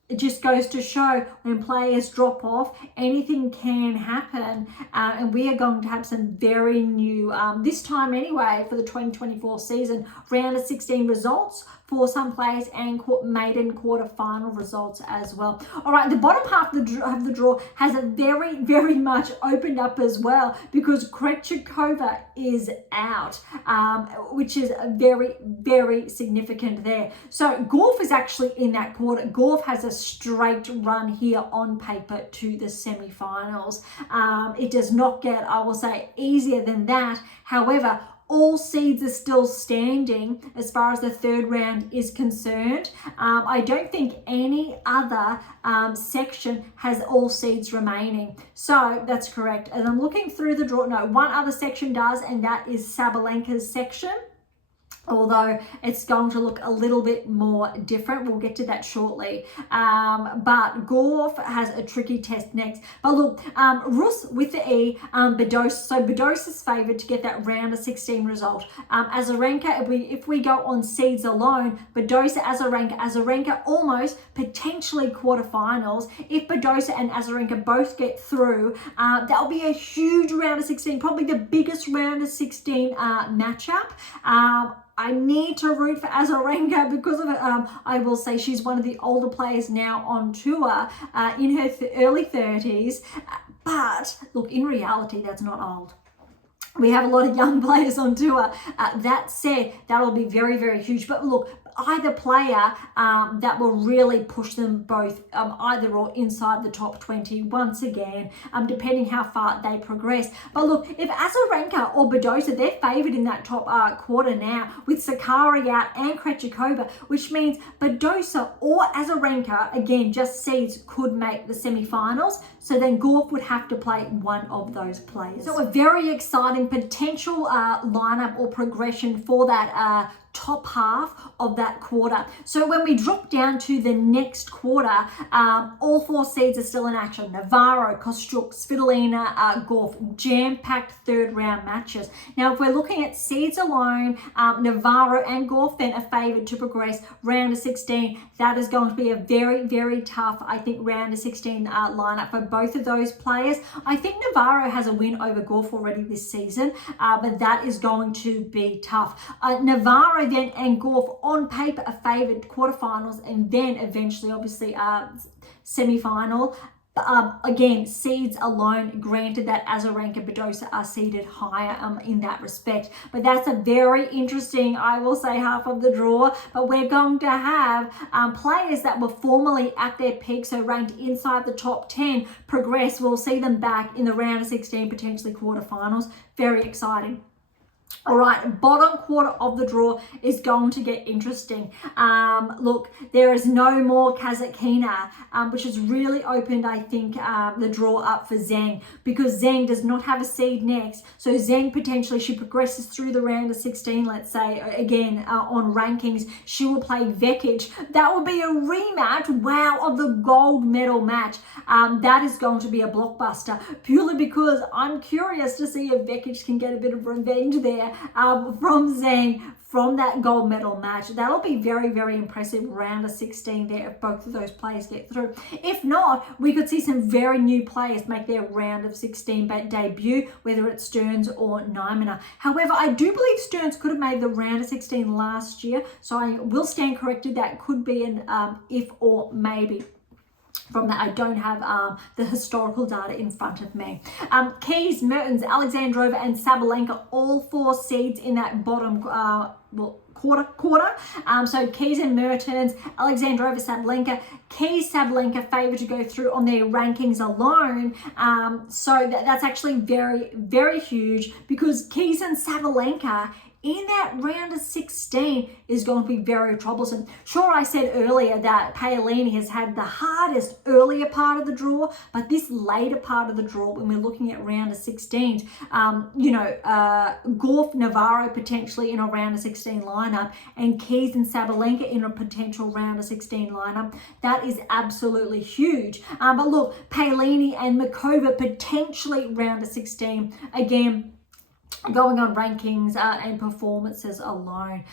It just goes to show when players drop off, anything can happen. And we are going to have some very new, this time anyway, for the 2024 season, round of 16 results for some players and maiden quarter-final results as well. All right, the bottom half of the draw has a very, very much opened up as well because Krejcikova is out, which is very, very significant there. So Gauff is actually in that quarter. Gauff has a straight run here on paper to the semi-finals. It does not get, I will say, easier than that. However, all seeds are still standing as far as the third round is concerned. I don't think any other section has all seeds remaining. So that's correct. And I'm looking through the draw. No, one other section does, and that is Sabalenka's section. although it's going to look a little bit more different. We'll get to that shortly. But Gauff has a tricky test next. But look, Rus with the E, Badosa. So Badosa is favoured to get that round of 16 result. Azarenka, if we go on seeds alone, Badosa, Azarenka almost potentially quarterfinals. If Badosa and Azarenka both get through, that'll be a huge round of 16, probably the biggest round of 16 matchup. I need to root for Azarenka because of it. I will say she's one of the older players now on tour, in her early 30s. But look, in reality, that's not old. We have a lot of young players on tour. That said, that'll be very, very huge. But look, either player that will really push them both either or inside the top 20 once again, depending how far they progress. But look, if Azarenka or Badosa, they're favoured in that top quarter now with Sakari out and Krejcikova, which means Badosa or Azarenka, again, just seeds, could make the semi-finals. So then Gauff would have to play one of those players. So a very exciting potential lineup or progression for that top half of that quarter. So when we drop down to the next quarter, all four seeds are still in action. Navarro, Kostyuk, Svitolina, Gauff, jam-packed third round matches. Now, if we're looking at seeds alone, Navarro and Gauff then are favoured to progress round of 16. That is going to be a very, very tough, I think, round of 16 lineup for both of those players. I think Navarro has a win over Gauff already this season, but that is going to be tough. Navarro then and Gauff on paper are favoured quarterfinals and then eventually obviously semi-final. Again, seeds alone, granted that Azarenka, Badosa are seeded higher in that respect. But that's a very interesting, I will say, half of the draw. But we're going to have players that were formerly at their peak, so ranked inside the top 10, progress. We'll see them back in the round of 16, potentially quarterfinals. Very exciting. All right, bottom quarter of the draw is going to get interesting. Look, there is no more Krejcikova, which has really opened, I think, the draw up for Zheng, because Zheng does not have a seed next. So Zheng potentially, she progresses through the round of 16, let's say, again, on rankings. She will play Vekic. That will be a rematch, wow, of the gold medal match. That is going to be a blockbuster, purely because I'm curious to see if Vekic can get a bit of revenge there from Zheng from that gold medal match. That'll be very, very impressive round of 16 there if both of those players get through. If not, we could see some very new players make their round of 16 debut, whether it's Stearns or Nymana. However, I do believe Stearns could have made the round of 16 last year, so I will stand corrected. That could be an if or maybe. From that, I don't have the historical data in front of me. Keys, Mertens, Alexandrova, and Sabalenka, all four seeds in that bottom quarter. So Keys and Mertens, Alexandrova, Sabalenka. Keys, Sabalenka favoured to go through on their rankings alone. So that's actually very, very huge, because Keys and Sabalenka in that round of 16 is going to be very troublesome. Sure, I said earlier that Paolini has had the hardest earlier part of the draw, but this later part of the draw, when we're looking at round of 16, Gauff, Navarro potentially in a round of 16 lineup, and Keys and Sabalenka in a potential round of 16 lineup, that is absolutely huge. But look, Paolini and Makova potentially round of 16, again, going on rankings and performances alone,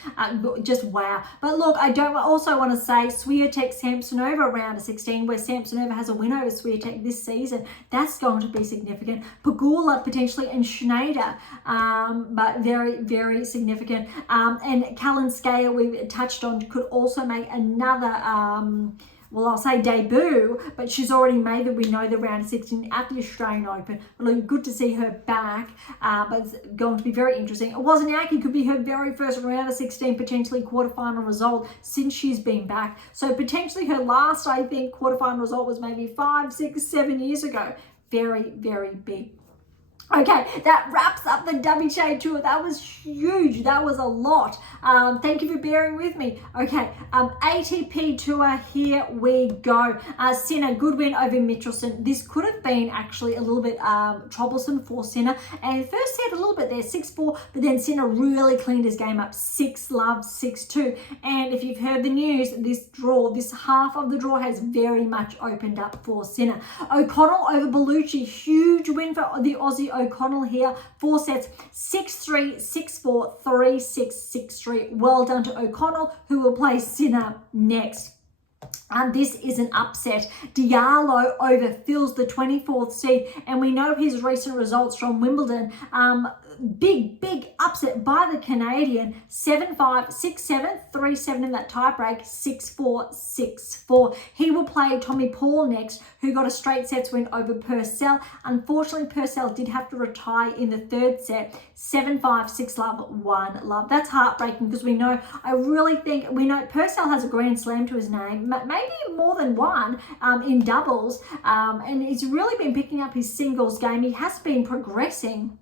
just wow. But look, I don't also want to say Swiatek, Samsonova round of 16, where Samsonova has a win over Swiatek this season. That's going to be significant. Pegula potentially and Schneider, but very, very significant. And Kalinskaya, we've touched on, could also make another well, I'll say debut, but she's already made we know the round of 16 at the Australian Open. But look, good to see her back, but it's going to be very interesting. Wozniacki could be her very first round of 16, potentially quarterfinal result since she's been back. So potentially her last, I think, quarterfinal result was maybe 5, 6, 7 years ago. Very, very big. Okay, that wraps up the WTA Tour. That was huge. That was a lot. Thank you for bearing with me. Okay, ATP Tour, here we go. Sinner, good win over Michelson. This could have been actually a little bit troublesome for Sinner. And first set a little bit there, 6-4, but then Sinner really cleaned his game up, 6-love, 6-2. And if you've heard the news, this draw, this half of the draw has very much opened up for Sinner. O'Connell over Bellucci, huge win for the Aussie O'Connell here. 4 sets, 6-3, 6-4, 3-6, 6-3. Well done to O'Connell, who will play Sinner next. This is an upset. Diallo over Phil's the 24th seed, and we know his recent results from Wimbledon. Big upset by the Canadian. 7-5, 6-7, 3-7 in that tiebreak, 6-4, 6-4. He will play Tommy Paul next, who got a straight sets win over Purcell. Unfortunately, Purcell did have to retire in the third set. 7-5, 6-love, 1-love. That's heartbreaking because we know Purcell has a Grand Slam to his name, maybe more than one in doubles, and he's really been picking up his singles game. He has been progressing.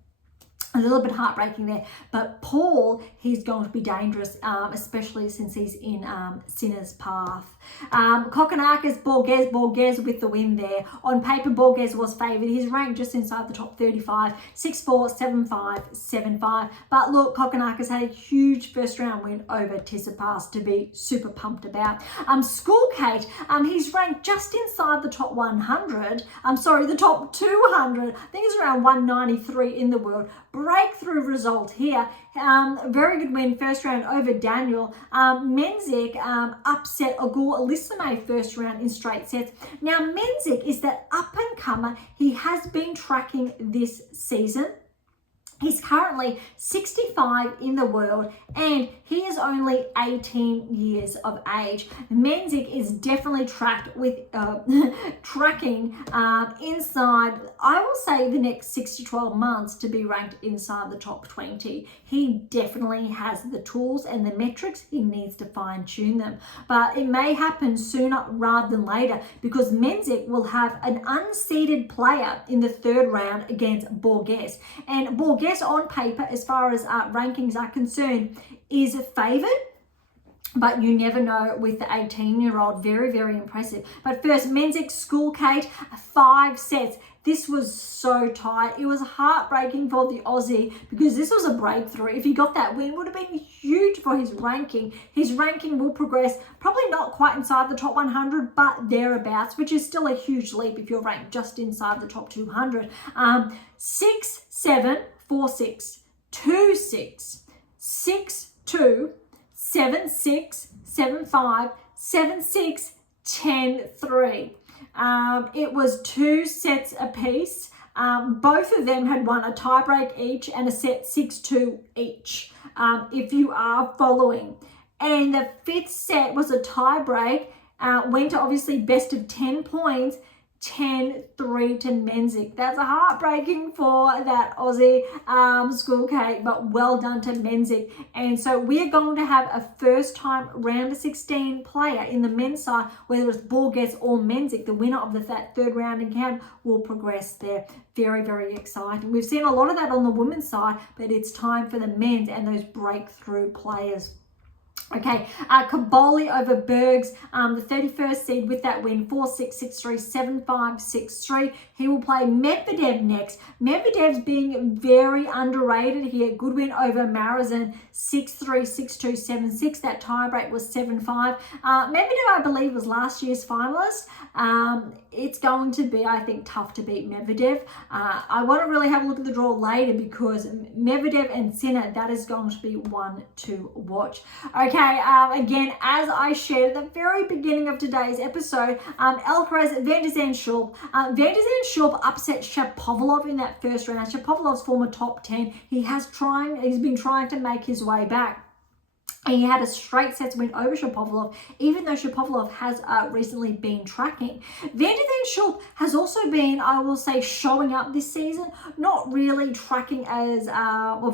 A little bit heartbreaking there, but Paul, he's going to be dangerous, especially since he's in Sinner's path. Kokkinakis, Borges with the win there. On paper, Borges was favoured. He's ranked just inside the top 35, 6-4, 7-5, 7-5. But look, Kokkinakis had a huge first round win over Tsitsipas to be super pumped about. Schoolkate, he's ranked just inside the top 100. The top 200. I think it's around 193 in the world. Breakthrough result here. Very good win first round over Daniel. Menzik upset Agor Elisame first round in straight sets. Now Menzik is that up and comer he has been tracking this season. He's currently 65 in the world and he is only 18 years of age. Menzik is definitely tracking inside, I will say, the next 6 to 12 months to be ranked inside the top 20. He definitely has the tools and the metrics. He needs to fine tune them. But it may happen sooner rather than later because Menzik will have an unseeded player in the third round against Borges. And Borges on paper, as far as rankings are concerned, is favoured, but you never know with the 18-year-old. Very, very impressive. But first, Menzik, Schoolkate, 5 sets. This was so tight. It was heartbreaking for the Aussie because this was a breakthrough. If he got that win, it would have been huge for his ranking. His ranking will progress, probably not quite inside the top 100, but thereabouts, which is still a huge leap if you're ranked just inside the top 200. 6-7, 4-6, 2-6, 6-2, 7-6, 7-5, 7-6, 10-3. It was 2 sets apiece. Both of them had won a tiebreak each and a set 6-2 each, if you are following. And the 5th set was a tiebreak, went to obviously best of 10 points, 10-3 to Menzik. That's heartbreaking for that Aussie Schoolkate, but well done to Menzik. And so we're going to have a first time round of 16 player in the men's side, whether it's Borges or Menzik. The winner of that third round encounter will progress there. Very, very exciting. We've seen a lot of that on the women's side, but it's time for the men's and those breakthrough players. Okay, Kaboli over Bergs, the 31st seed with that win, 4-6, 6-3, 7-5, 6-3. He will play Medvedev next. Medvedev's being very underrated here. Good win over Marazin, 6-3, 6-2, 7-6. That tiebreak was 7-5. Medvedev, I believe, was last year's finalist. It's going to be, I think, tough to beat Medvedev. I want to really have a look at the draw later because Medvedev and Sinner, that is going to be one to watch. Okay, again, as I shared at the very beginning of today's episode, Alcaraz, Van de Zandschulp. Van de Zandschulp upset Shapovalov in that first round. Shapovalov's former top 10. He's been trying to make his way back. He had a straight sets win over Shapovalov, even though Shapovalov has recently been tracking. Van de Zandschulp has also been, I will say, showing up this season, not really tracking as,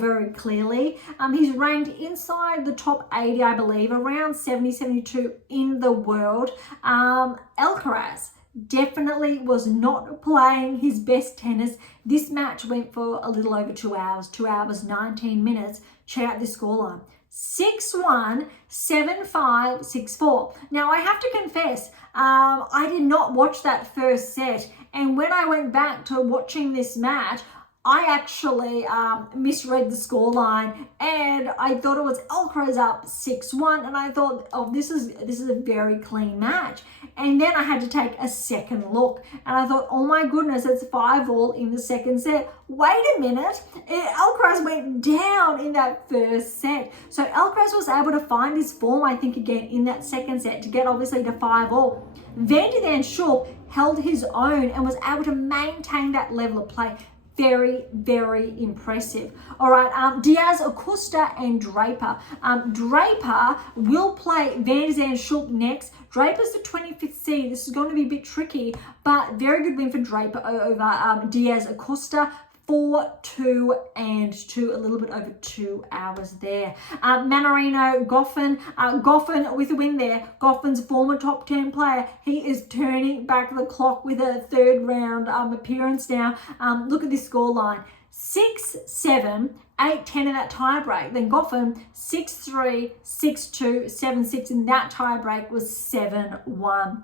very clearly. He's ranked inside the top 80, I believe, around 70, 72 in the world. Alcaraz, definitely was not playing his best tennis. This match went for a little over 2 hours, 2 hours, 19 minutes. Check out this scoreline. 6-1, 7-5, 6-4. Now, I have to confess, I did not watch that first set. And when I went back to watching this match, I actually misread the scoreline, and I thought it was Alcaraz up 6-1, and I thought, oh, this is a very clean match. And then I had to take a second look, and I thought, oh my goodness, it's 5-all in the second set. Wait a minute, Alcaraz went down in that first set. So Alcaraz was able to find his form, I think, again in that second set to get obviously to 5-all. Van de Schulp held his own and was able to maintain that level of play. Very, very impressive. All right, Diaz, Acosta, and Draper. Draper will play Van de Schulp next. Draper's the 25th seed. This is going to be a bit tricky, but very good win for Draper over Diaz, Acosta. 4-2 and 2, a little bit over 2 hours there. Manarino, Goffin. Goffin with a win there. Goffin's former top 10 player. He is turning back the clock with a third round appearance now. Look at this scoreline. 6-7, 8-10 in that tiebreak. Then Goffin 6-3, 6-2, 7-6 in that tiebreak was 7-1.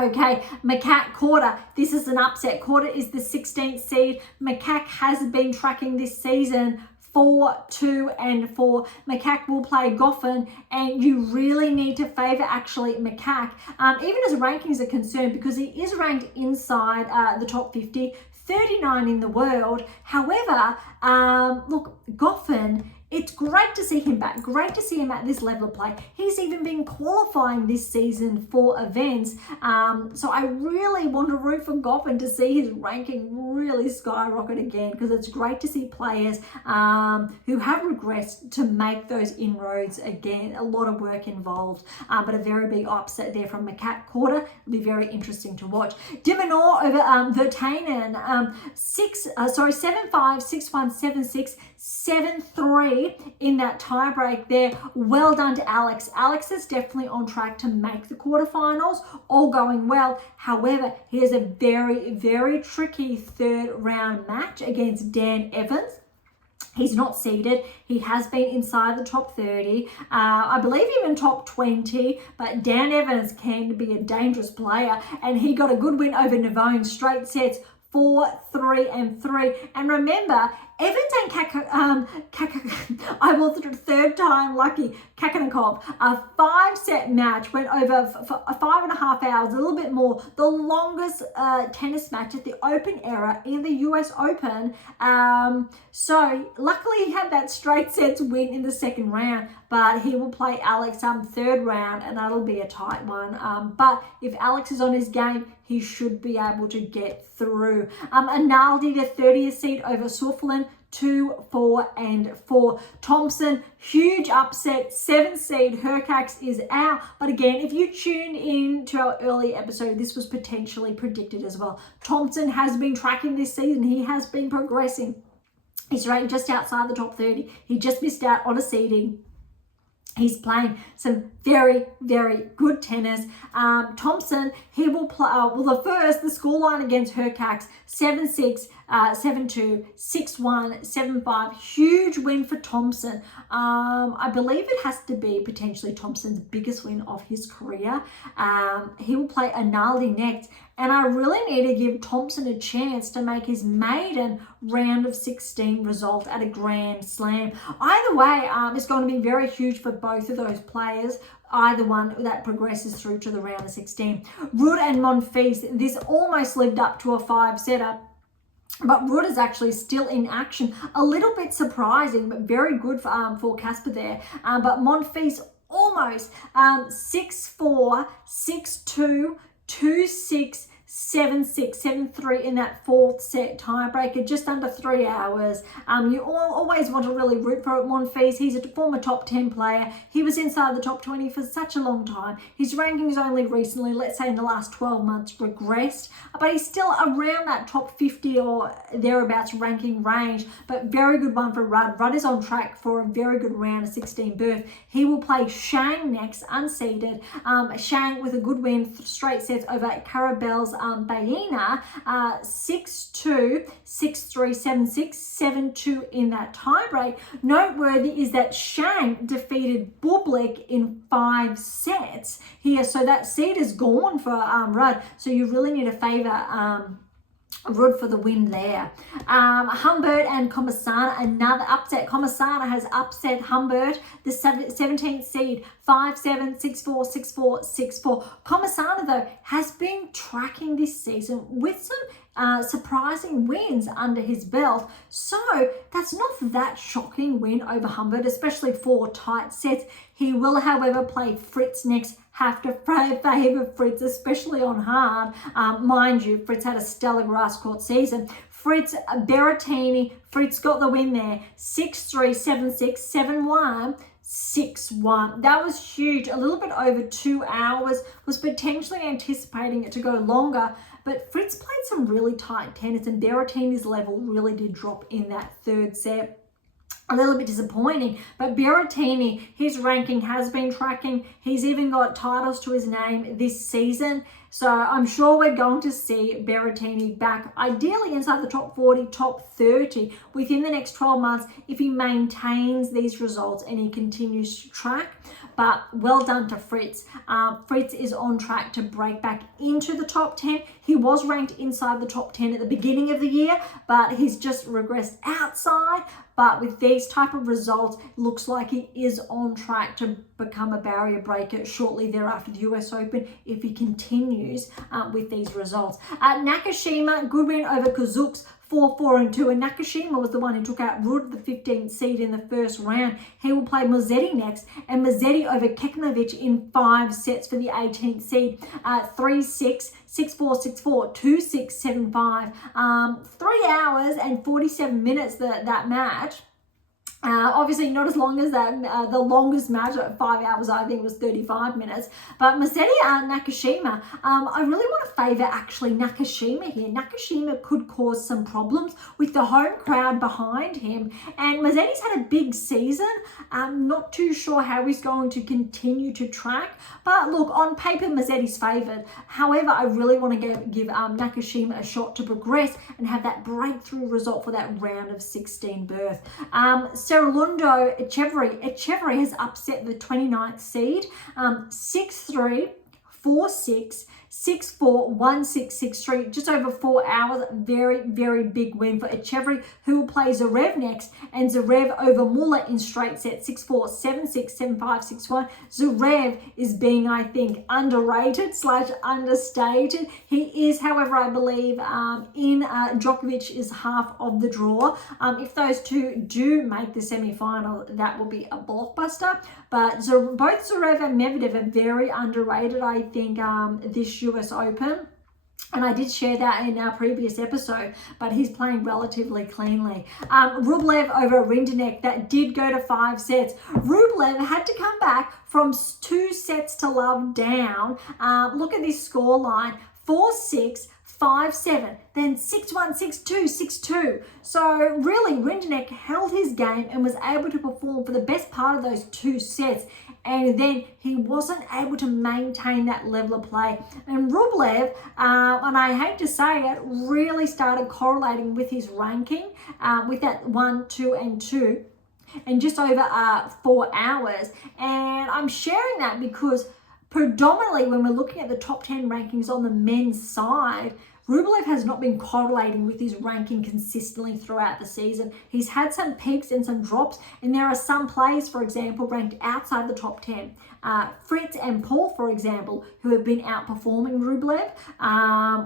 Okay, Macaque Korda. This is an upset. Korda is the 16th seed. Macaque has been tracking this season 4-2 and 4. Macaque will play Goffin, and you really need to favour actually Macaque, even as rankings are concerned, because he is ranked inside the top 50, 39 in the world. However, look, Goffin, it's great to see him back. Great to see him at this level of play. He's even been qualifying this season for events. So I really want to root for Goffin to see his ranking really skyrocket again, because it's great to see players who have regressed to make those inroads again. A lot of work involved, but a very big upset there from Macaque Korda. It'll be very interesting to watch. Dimonor over Virtanen, 7-5, 6-1, 7-6, 7-3 in that tiebreak there. Well done to Alex. Alex is definitely on track to make the quarterfinals, all going well. However, he has a very, very tricky third round match against Dan Evans. He's not seeded. He has been inside the top 30. I believe even top 20, but Dan Evans can be a dangerous player, and he got a good win over Navone, straight sets, 4-3 and 3. And remember, Evans and I was the third time lucky. Kakanikov, a 5-set match, went over for 5.5 hours, a little bit more. The longest tennis match at the Open era in the US Open. So luckily he had that straight sets win in the second round, but he will play Alex third round, and that'll be a tight one. But if Alex is on his game, he should be able to get through. Analdi, the 30th seed over Surflin, 2, 4, and 4. Thompson, huge upset, 7th seed. Hurkacz is out. But again, if you tuned in to our early episode, this was potentially predicted as well. Thompson has been tracking this season. He has been progressing. He's ranked just outside the top 30. He just missed out on a seeding. He's playing some very, very good tennis. Thompson, he will play, the scoreline against Hurkacz, 7-6, 7-2, 6-1, 7-5. Huge win for Thompson. I believe it has to be potentially Thompson's biggest win of his career. He will play Analdi next, and I really need to give Thompson a chance to make his maiden round of 16 result at a Grand Slam. Either way, it's going to be very huge for both of those players, either one that progresses through to the round of 16. Ruud and Monfils, this almost lived up to a 5-setter. But Ruud is actually still in action. A little bit surprising, but very good for Casper there. But Monfils almost 6-4, 6-2, 2-6, 7-6, 7-3 in that fourth set tiebreaker, just under 3 hours. You always want to really root for Monfils. He's a former top 10 player. He was inside the top 20 for such a long time. His rankings only recently, let's say in the last 12 months, regressed, but he's still around that top 50 or thereabouts ranking range, but very good one for Rudd. Rudd is on track for a very good round of 16 berth. He will play Shang next, unseeded. Shang with a good win, straight sets over Carabel's Baena, 6-2, 6-3, 7-6, 7-2 in that tiebreak. Noteworthy is that Shang defeated Bublik in 5 sets here, so that seed is gone for Rudd. So you really need to favour Rudd for the win there. Humbert and Comasana, another upset. Comasana has upset Humbert, the 17th seed, 5-7, 6-4, 6-4, 6-4. Comasana, though, has been tracking this season with some surprising wins under his belt. So that's not that shocking win over Humbert, especially 4 tight sets. He will, however, play Fritz next. Have to favour Fritz, especially on hard. Mind you, Fritz had a stellar grass court season. Fritz Berrettini, Fritz got the win there. 6-3, 7-6, 7-1. 6-1. That was huge. A little bit over 2 hours. Was potentially anticipating it to go longer, but Fritz played some really tight tennis, and Berrettini's level really did drop in that third set. A little bit disappointing, but Berrettini, his ranking has been tracking. He's even got titles to his name this season. So I'm sure we're going to see Berrettini back, ideally inside the top 40, top 30 within the next 12 months if he maintains these results and he continues to track. But well done to Fritz. Fritz is on track to break back into the top 10. He was ranked inside the top 10 at the beginning of the year, but he's just regressed outside. But with these type of results, looks like he is on track to become a barrier breaker shortly thereafter the US Open if he continues with these results. Nakashima, good win over Kazuks. 4-4-2, and Nakashima was the one who took out Rudd, the 15th seed in the first round. He will play Mazzetti next, and Mazzetti over Kekmanovic in 5 sets for the 18th seed. 3-6, 6-4, 6-4, 2-6, 7-5. 3 hours and 47 minutes that match. Obviously not as long as that. The longest match at 5 hours, I think, was 35 minutes. But Mazzetti Nakashima, I really want to favour actually Nakashima here. Nakashima could cause some problems with the home crowd behind him. And Mazzetti's had a big season. Not too sure how he's going to continue to track. But look, on paper, Mazzetti's favoured. However, I really want to give Nakashima a shot to progress and have that breakthrough result for that round of 16 berth. Serlundo Echeverry has upset the 29th seed, 6-3, 4-6, 6-4, 1-6, 6-3, just over 4 hours. Very, very big win for Echeverry, who will play Zverev next, and Zverev over Muller in straight set, 6-4, 7-6, 7-5, 6-1. Zverev is being, I think, underrated / understated. He is, however, I believe, in Djokovic is half of the draw. If those two do make the semi-final, that will be a blockbuster. But both Zverev and Medvedev are very underrated, I think, this US Open. And I did share that in our previous episode, but he's playing relatively cleanly. Rublev over Rinderknech, that did go to 5 sets. Rublev had to come back from 2 sets to love down. Look at this scoreline, 4-6, 5-7, then 6-1, 6-2, 6-2. So really, Rinderknech held his game and was able to perform for the best part of those 2 sets. And then he wasn't able to maintain that level of play. And Rublev, and I hate to say it, really started correlating with his ranking with that 1, 2, and 2 in just over 4 hours. And I'm sharing that because predominantly when we're looking at the top 10 rankings on the men's side, Rublev has not been correlating with his ranking consistently throughout the season. He's had some peaks and some drops, and there are some players, for example, ranked outside the top 10. Fritz and Paul, for example, who have been outperforming Rublev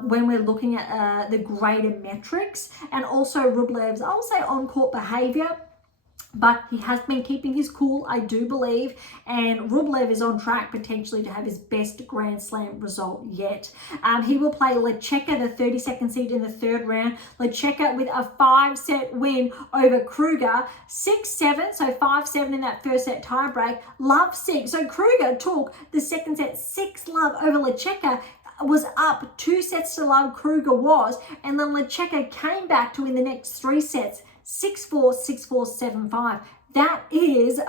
when we're looking at the greater metrics, and also Rublev's, I'll say, on-court behaviour. But he has been keeping his cool, I do believe, and Rublev is on track potentially to have his best Grand Slam result yet. He will play Lecheka, the 32nd seed in the third round. Lecheka with a 5-set win over Kruger, 6-7, so 5-7 in that first set tiebreak. Love 6. So Kruger took the second set 6-love over Lecheka, was up 2 sets to love, Kruger was, and then Lecheka came back to win the next 3 sets, 6-4, 6-4, 7-5. That is,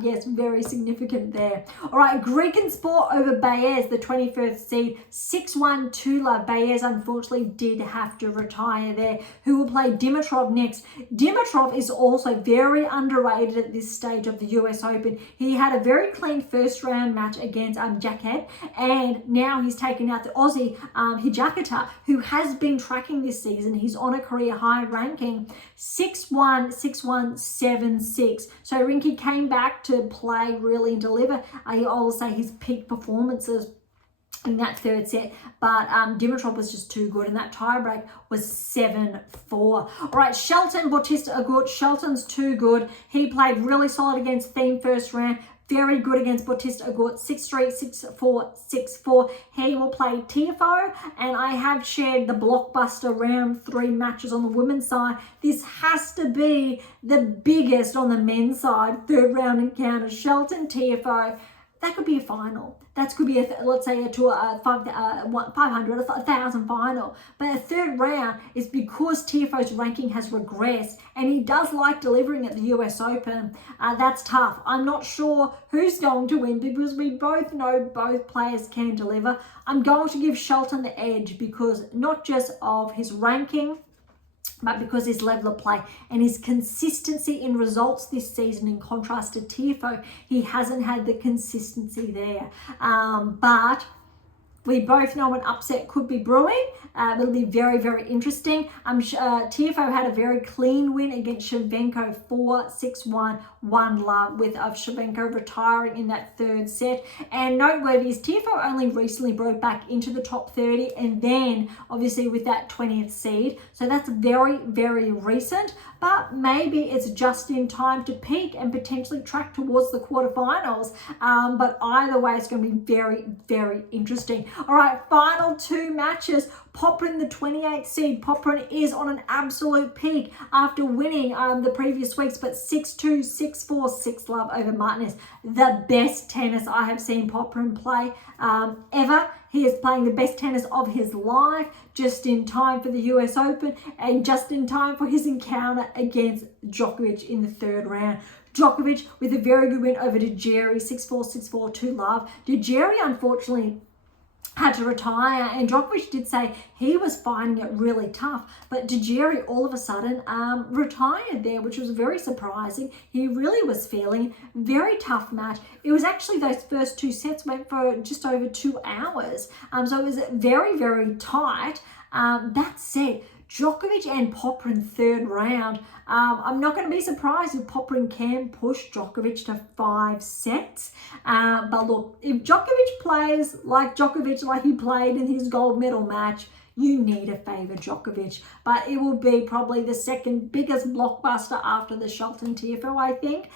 yes, very significant there. All right, Greek and Sport over Baez, the 21st seed, 6-1, 2-love. Baez unfortunately did have to retire there. Who will play Dimitrov next? Dimitrov is also very underrated at this stage of the US Open. He had a very clean first round match against Jaquet, and now he's taken out the Aussie Hijikata, who has been tracking this season. He's on a career high ranking, 6-1, 6-1, 7-6. So Rinky came back to play really and deliver. I will say his peak performances in that third set, but Dimitrov was just too good, and that tiebreak was 7-4. All right, Shelton, Bautista Agut. Shelton's too good. He played really solid against Thiem first round. Very good against Bautista Agut, 6-3, 6-4, 6-4. He will play Tiafoe, and I have shared the blockbuster round 3 matches on the women's side. This has to be the biggest on the men's side, third round encounter. Shelton, Tiafoe, that could be a final. That could be, let's say, a 500, 1,000 final. But a third round is because Tiafoe's ranking has regressed, and he does like delivering at the US Open. That's tough. I'm not sure who's going to win because we both know both players can deliver. I'm going to give Shelton the edge because not just of his ranking, but because his level of play and his consistency in results this season, in contrast to Tiafoe, he hasn't had the consistency there. But we both know an upset could be brewing. It'll be very, very interesting. Tiafoe had a very clean win against Shevchenko, 4-6-1, 1-love, with Shevchenko retiring in that third set. And noteworthy is Tiafoe only recently broke back into the top 30, and then obviously with that 20th seed. So that's very, very recent, but maybe it's just in time to peak and potentially track towards the quarterfinals. But either way, it's going to be very, very interesting. All right, final 2 matches. Popyrin, the 28th seed. Popyrin is on an absolute peak after winning the previous weeks, but 6-2, 6-4, 6-love over Martinez. The best tennis I have seen Popyrin play ever. He is playing the best tennis of his life, just in time for the US Open and just in time for his encounter against Djokovic in the third round. Djokovic with a very good win over Djeri, 6-4, 6-4, 2-love. Djeri, unfortunately, had to retire, and Djokovic did say he was finding it really tough, but Djeri all of a sudden retired there, which was very surprising. He really was feeling very tough match. It was actually those first 2 sets went for just over 2 hours, so it was very, very tight. That said, Djokovic and Popyrin third round. I'm not going to be surprised if Popyrin can push Djokovic to 5 sets. But look, if Djokovic plays like he played in his gold medal match, you need to favour Djokovic. But it will be probably the second biggest blockbuster after the Shelton Tiafoe, I think.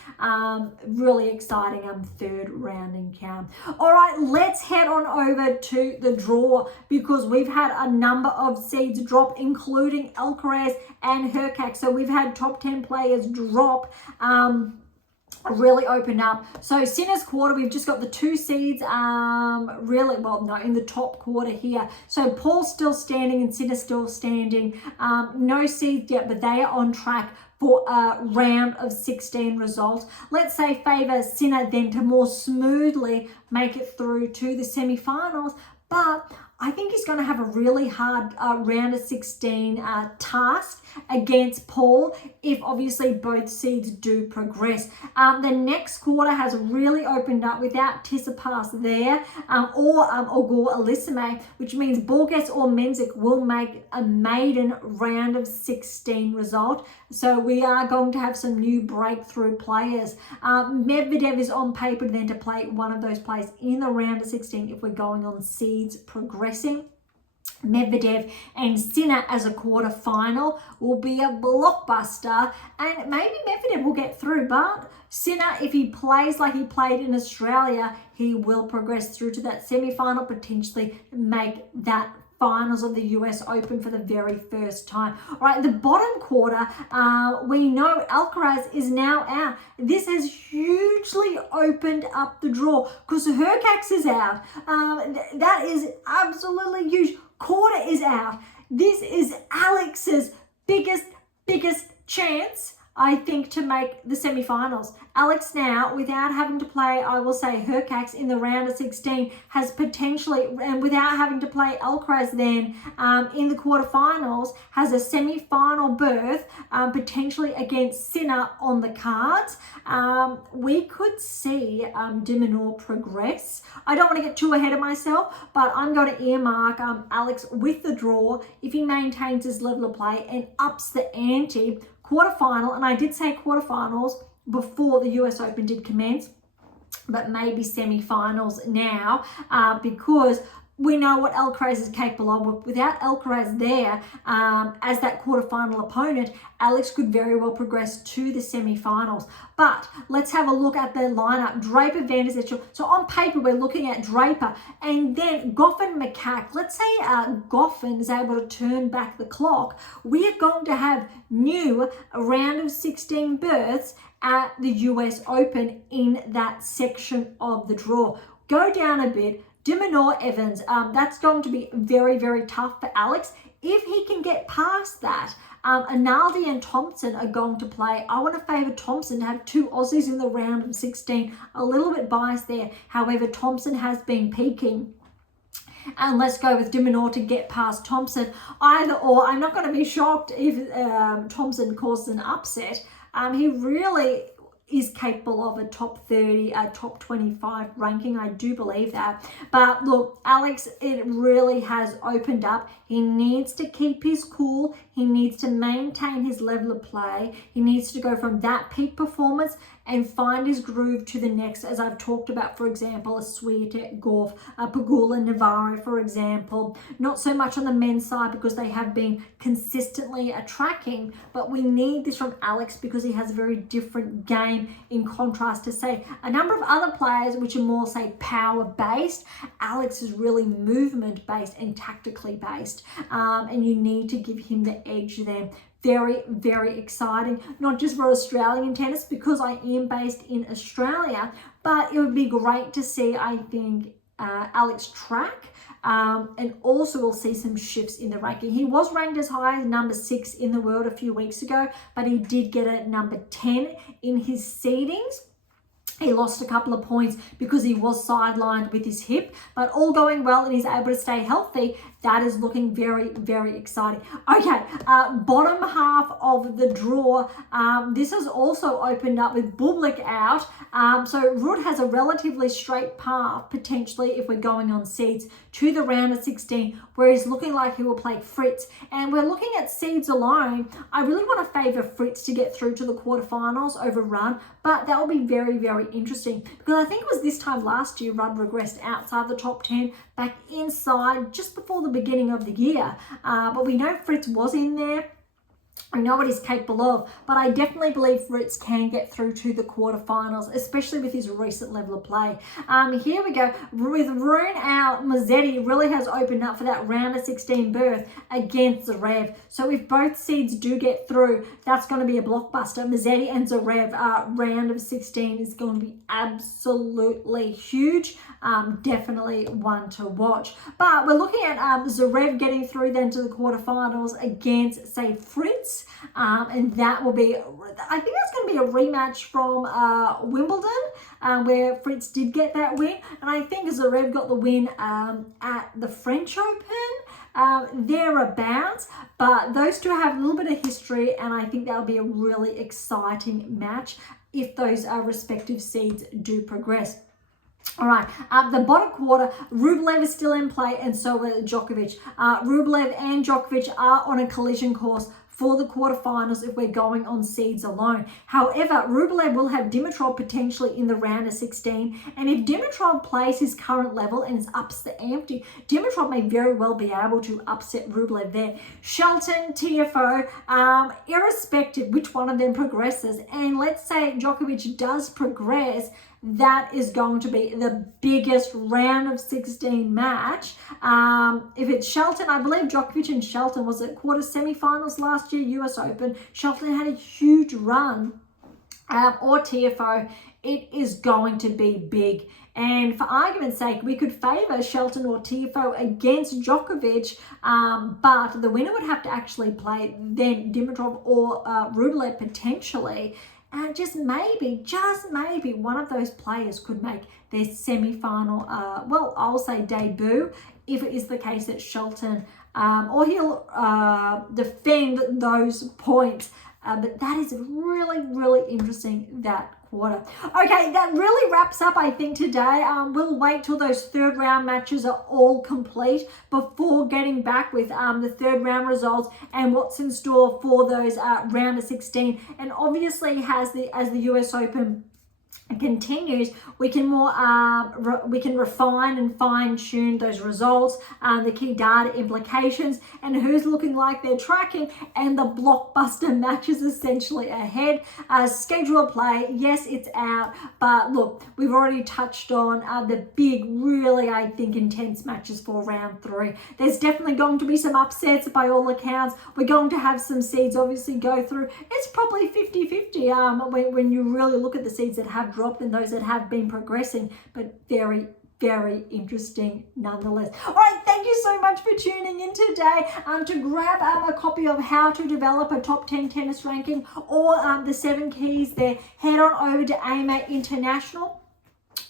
Really exciting third round encounter. All right, let's head on over to the draw because we've had a number of seeds drop, including Alcaraz and Hurkacz. So we've had top 10 players drop. Really opened up. So Sinner's quarter, we've just got the 2 seeds in the top quarter here. So Paul's still standing and Sinner's still standing. No seeds yet, but they are on track for a round of 16 results. Let's say favour Sinner then to more smoothly make it through to the semi-finals, but I think he's going to have a really hard round of 16 task against Paul if obviously both seeds do progress. The next quarter has really opened up without Tsitsipas there or Ogor Alisime, which means Borges or Menzik will make a maiden round of 16 result. So we are going to have some new breakthrough players. Medvedev is on paper then to play one of those players in the round of 16 if we're going on seeds progressing. Medvedev and Sinner as a quarter-final will be a blockbuster, and maybe Medvedev will get through, but Sinner, if he plays like he played in Australia, he will progress through to that semi-final, potentially make that finals of the US Open for the very first time. All right, the bottom quarter, we know Alcaraz is now out. This has hugely opened up the draw because Hurkacz is out. That is absolutely huge. Quarter is out. This is Alex's biggest chance, I think, to make the semi-finals. Alex now, without having to play, I will say, Hurkacz in the round of 16, has potentially, and without having to play Alcaraz then in the quarterfinals, has a semi-final berth, potentially against Sinner on the cards. We could see de Minaur progress. I don't want to get too ahead of myself, but I'm going to earmark Alex with the draw if he maintains his level of play and ups the ante. Quarterfinal, and I did say quarterfinals before the US Open did commence, but maybe semi-finals now, because we know what Alcaraz is capable of. Without Alcaraz there as that quarterfinal opponent, Alex could very well progress to the semi-finals. But let's have a look at the lineup. Draper, Van der Zechel. So on paper, we're looking at Draper. And then Gauff and Macaque. Let's say Gauff is able to turn back the clock. We are going to have new round of 16 berths at the US Open in that section of the draw. Go down a bit. De Minaur, Evans, that's going to be very tough for Alex. If he can get past that, Analdi and Thompson are going to play. I want to favour Thompson to have two Aussies in the round of 16. A little bit biased there. However, Thompson has been peaking. And let's go with de Minaur to get past Thompson. Either or, I'm not going to be shocked if Thompson causes an upset. He really is capable of a top 30, top 25 ranking. I do believe that. But look, Alex, it really has opened up. He needs to keep his cool. He needs to maintain his level of play. He needs to go from that peak performance and find his groove to the next, as I've talked about, for example, a Swiatek, Gauff, Pegula, Navarro, for example. Not so much on the men's side because they have been consistently tracking, but we need this from Alex because he has a very different game in contrast to, say, a number of other players which are more, say, power-based. Alex is really movement-based and tactically based, and you need to give him the edge there. Very exciting, not just for Australian tennis because I am based in Australia, but it would be great to see, I think, Alex track, and also we'll see some shifts in the ranking. He was ranked as high as number 6 in the world a few weeks ago, but he did get a number 10 in his seedings. He lost a couple of points because he was sidelined with his hip, but all going well and he's able to stay healthy. That is looking very exciting. Okay, bottom half of the draw. This has also opened up with Bublik out. So Ruud has a relatively straight path, potentially, if we're going on seeds, to the round of 16, where he's looking like he will play Fritz. And we're looking at seeds alone. I really want to favour Fritz to get through to the quarterfinals over Ruud, but that will be very interesting because I think it was this time last year Ruud regressed outside the top 10, back inside just before the beginning of the year. But we know Fritz was in there. I know what he's capable of, but I definitely believe Fritz can get through to the quarterfinals, especially with his recent level of play. Here we go. With Rune out, Mazzetti really has opened up for that round of 16 berth against Zverev. So if both seeds do get through, that's going to be a blockbuster. Mazzetti and Zverev round of 16 is going to be absolutely huge. Definitely one to watch. But we're looking at Zverev getting through then to the quarterfinals against, say, Fritz. And that will be, I think that's going to be a rematch from Wimbledon, where Fritz did get that win. And I think Zverev got the win at the French Open, thereabouts. But those two have a little bit of history, and I think that'll be a really exciting match if those respective seeds do progress. All right, the bottom quarter, Rublev is still in play, and so is Djokovic. Rublev and Djokovic are on a collision course for the quarterfinals if we're going on seeds alone. However, Rublev will have Dimitrov potentially in the round of 16, and if Dimitrov plays his current level and ups the ante, Dimitrov may very well be able to upset Rublev there. Shelton, TFO, irrespective which one of them progresses, and let's say Djokovic does progress, that is going to be the biggest round of 16 match. If it's Shelton, I believe Djokovic and Shelton was at quarter semifinals last year, US Open. Shelton had a huge run, or TFO. It is going to be big. And for argument's sake, we could favour Shelton or TFO against Djokovic, but the winner would have to actually play then Dimitrov or Rublev potentially. And just maybe one of those players could make their semi-final, well, I'll say debut, if it is the case that Shelton, or he'll defend those points. But that is really, really interesting, that quarter. Okay, that really wraps up, I think, today. We'll wait till those third round matches are all complete before getting back with the third round results and what's in store for those round of 16. And obviously, as the US Open continues, we can we can refine and fine-tune those results, the key data implications, and who's looking like they're tracking, and the blockbuster matches essentially ahead. Schedule play, yes, it's out, but look, we've already touched on the big, really, I think, intense matches for round 3. There's definitely going to be some upsets by all accounts. We're going to have some seeds obviously go through. It's probably 50-50 when you really look at the seeds that have dropped and those that have been progressing, but very, very interesting nonetheless. All right, thank you so much for tuning in today. To grab a copy of How to Develop a Top 10 Tennis Ranking or the 7 keys there, head on over to AM8 International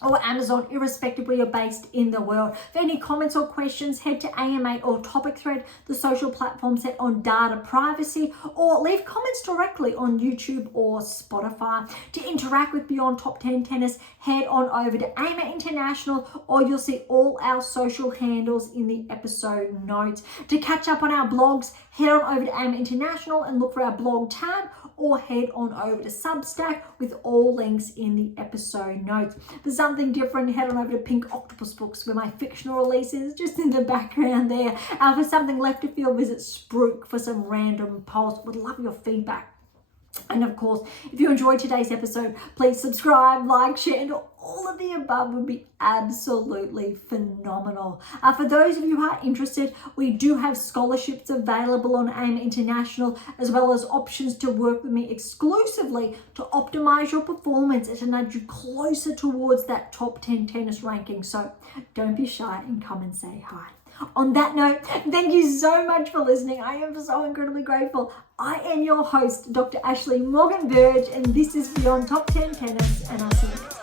or Amazon, irrespective where you're based in the world. For any comments or questions, head to AM8 or Topic Thread, the social platform set on data privacy, or leave comments directly on YouTube or Spotify. To interact with Beyond Top 10 Tennis, head on over to AM8 International, or you'll see all our social handles in the episode notes. To catch up on our blogs, head on over to AM8 International and look for our blog tab, or head on over to Substack with all links in the episode notes. For something different, head on over to Pink Octopus Books, where my fictional release is just in the background there. For something left to feel, visit Spruik for some random posts. Would love your feedback. And of course, if you enjoyed today's episode, please subscribe, like, share, and all of the above would be absolutely phenomenal. For those of you who are interested, we do have scholarships available on AM International, as well as options to work with me exclusively to optimize your performance and to nudge you closer towards that top 10 tennis ranking. So don't be shy and come and say hi. On that note, thank you so much for listening. I am so incredibly grateful. I am your host, Dr. Ashley Morgan Berge, and this is Beyond Top 10 Tennis, and I'll see you next time.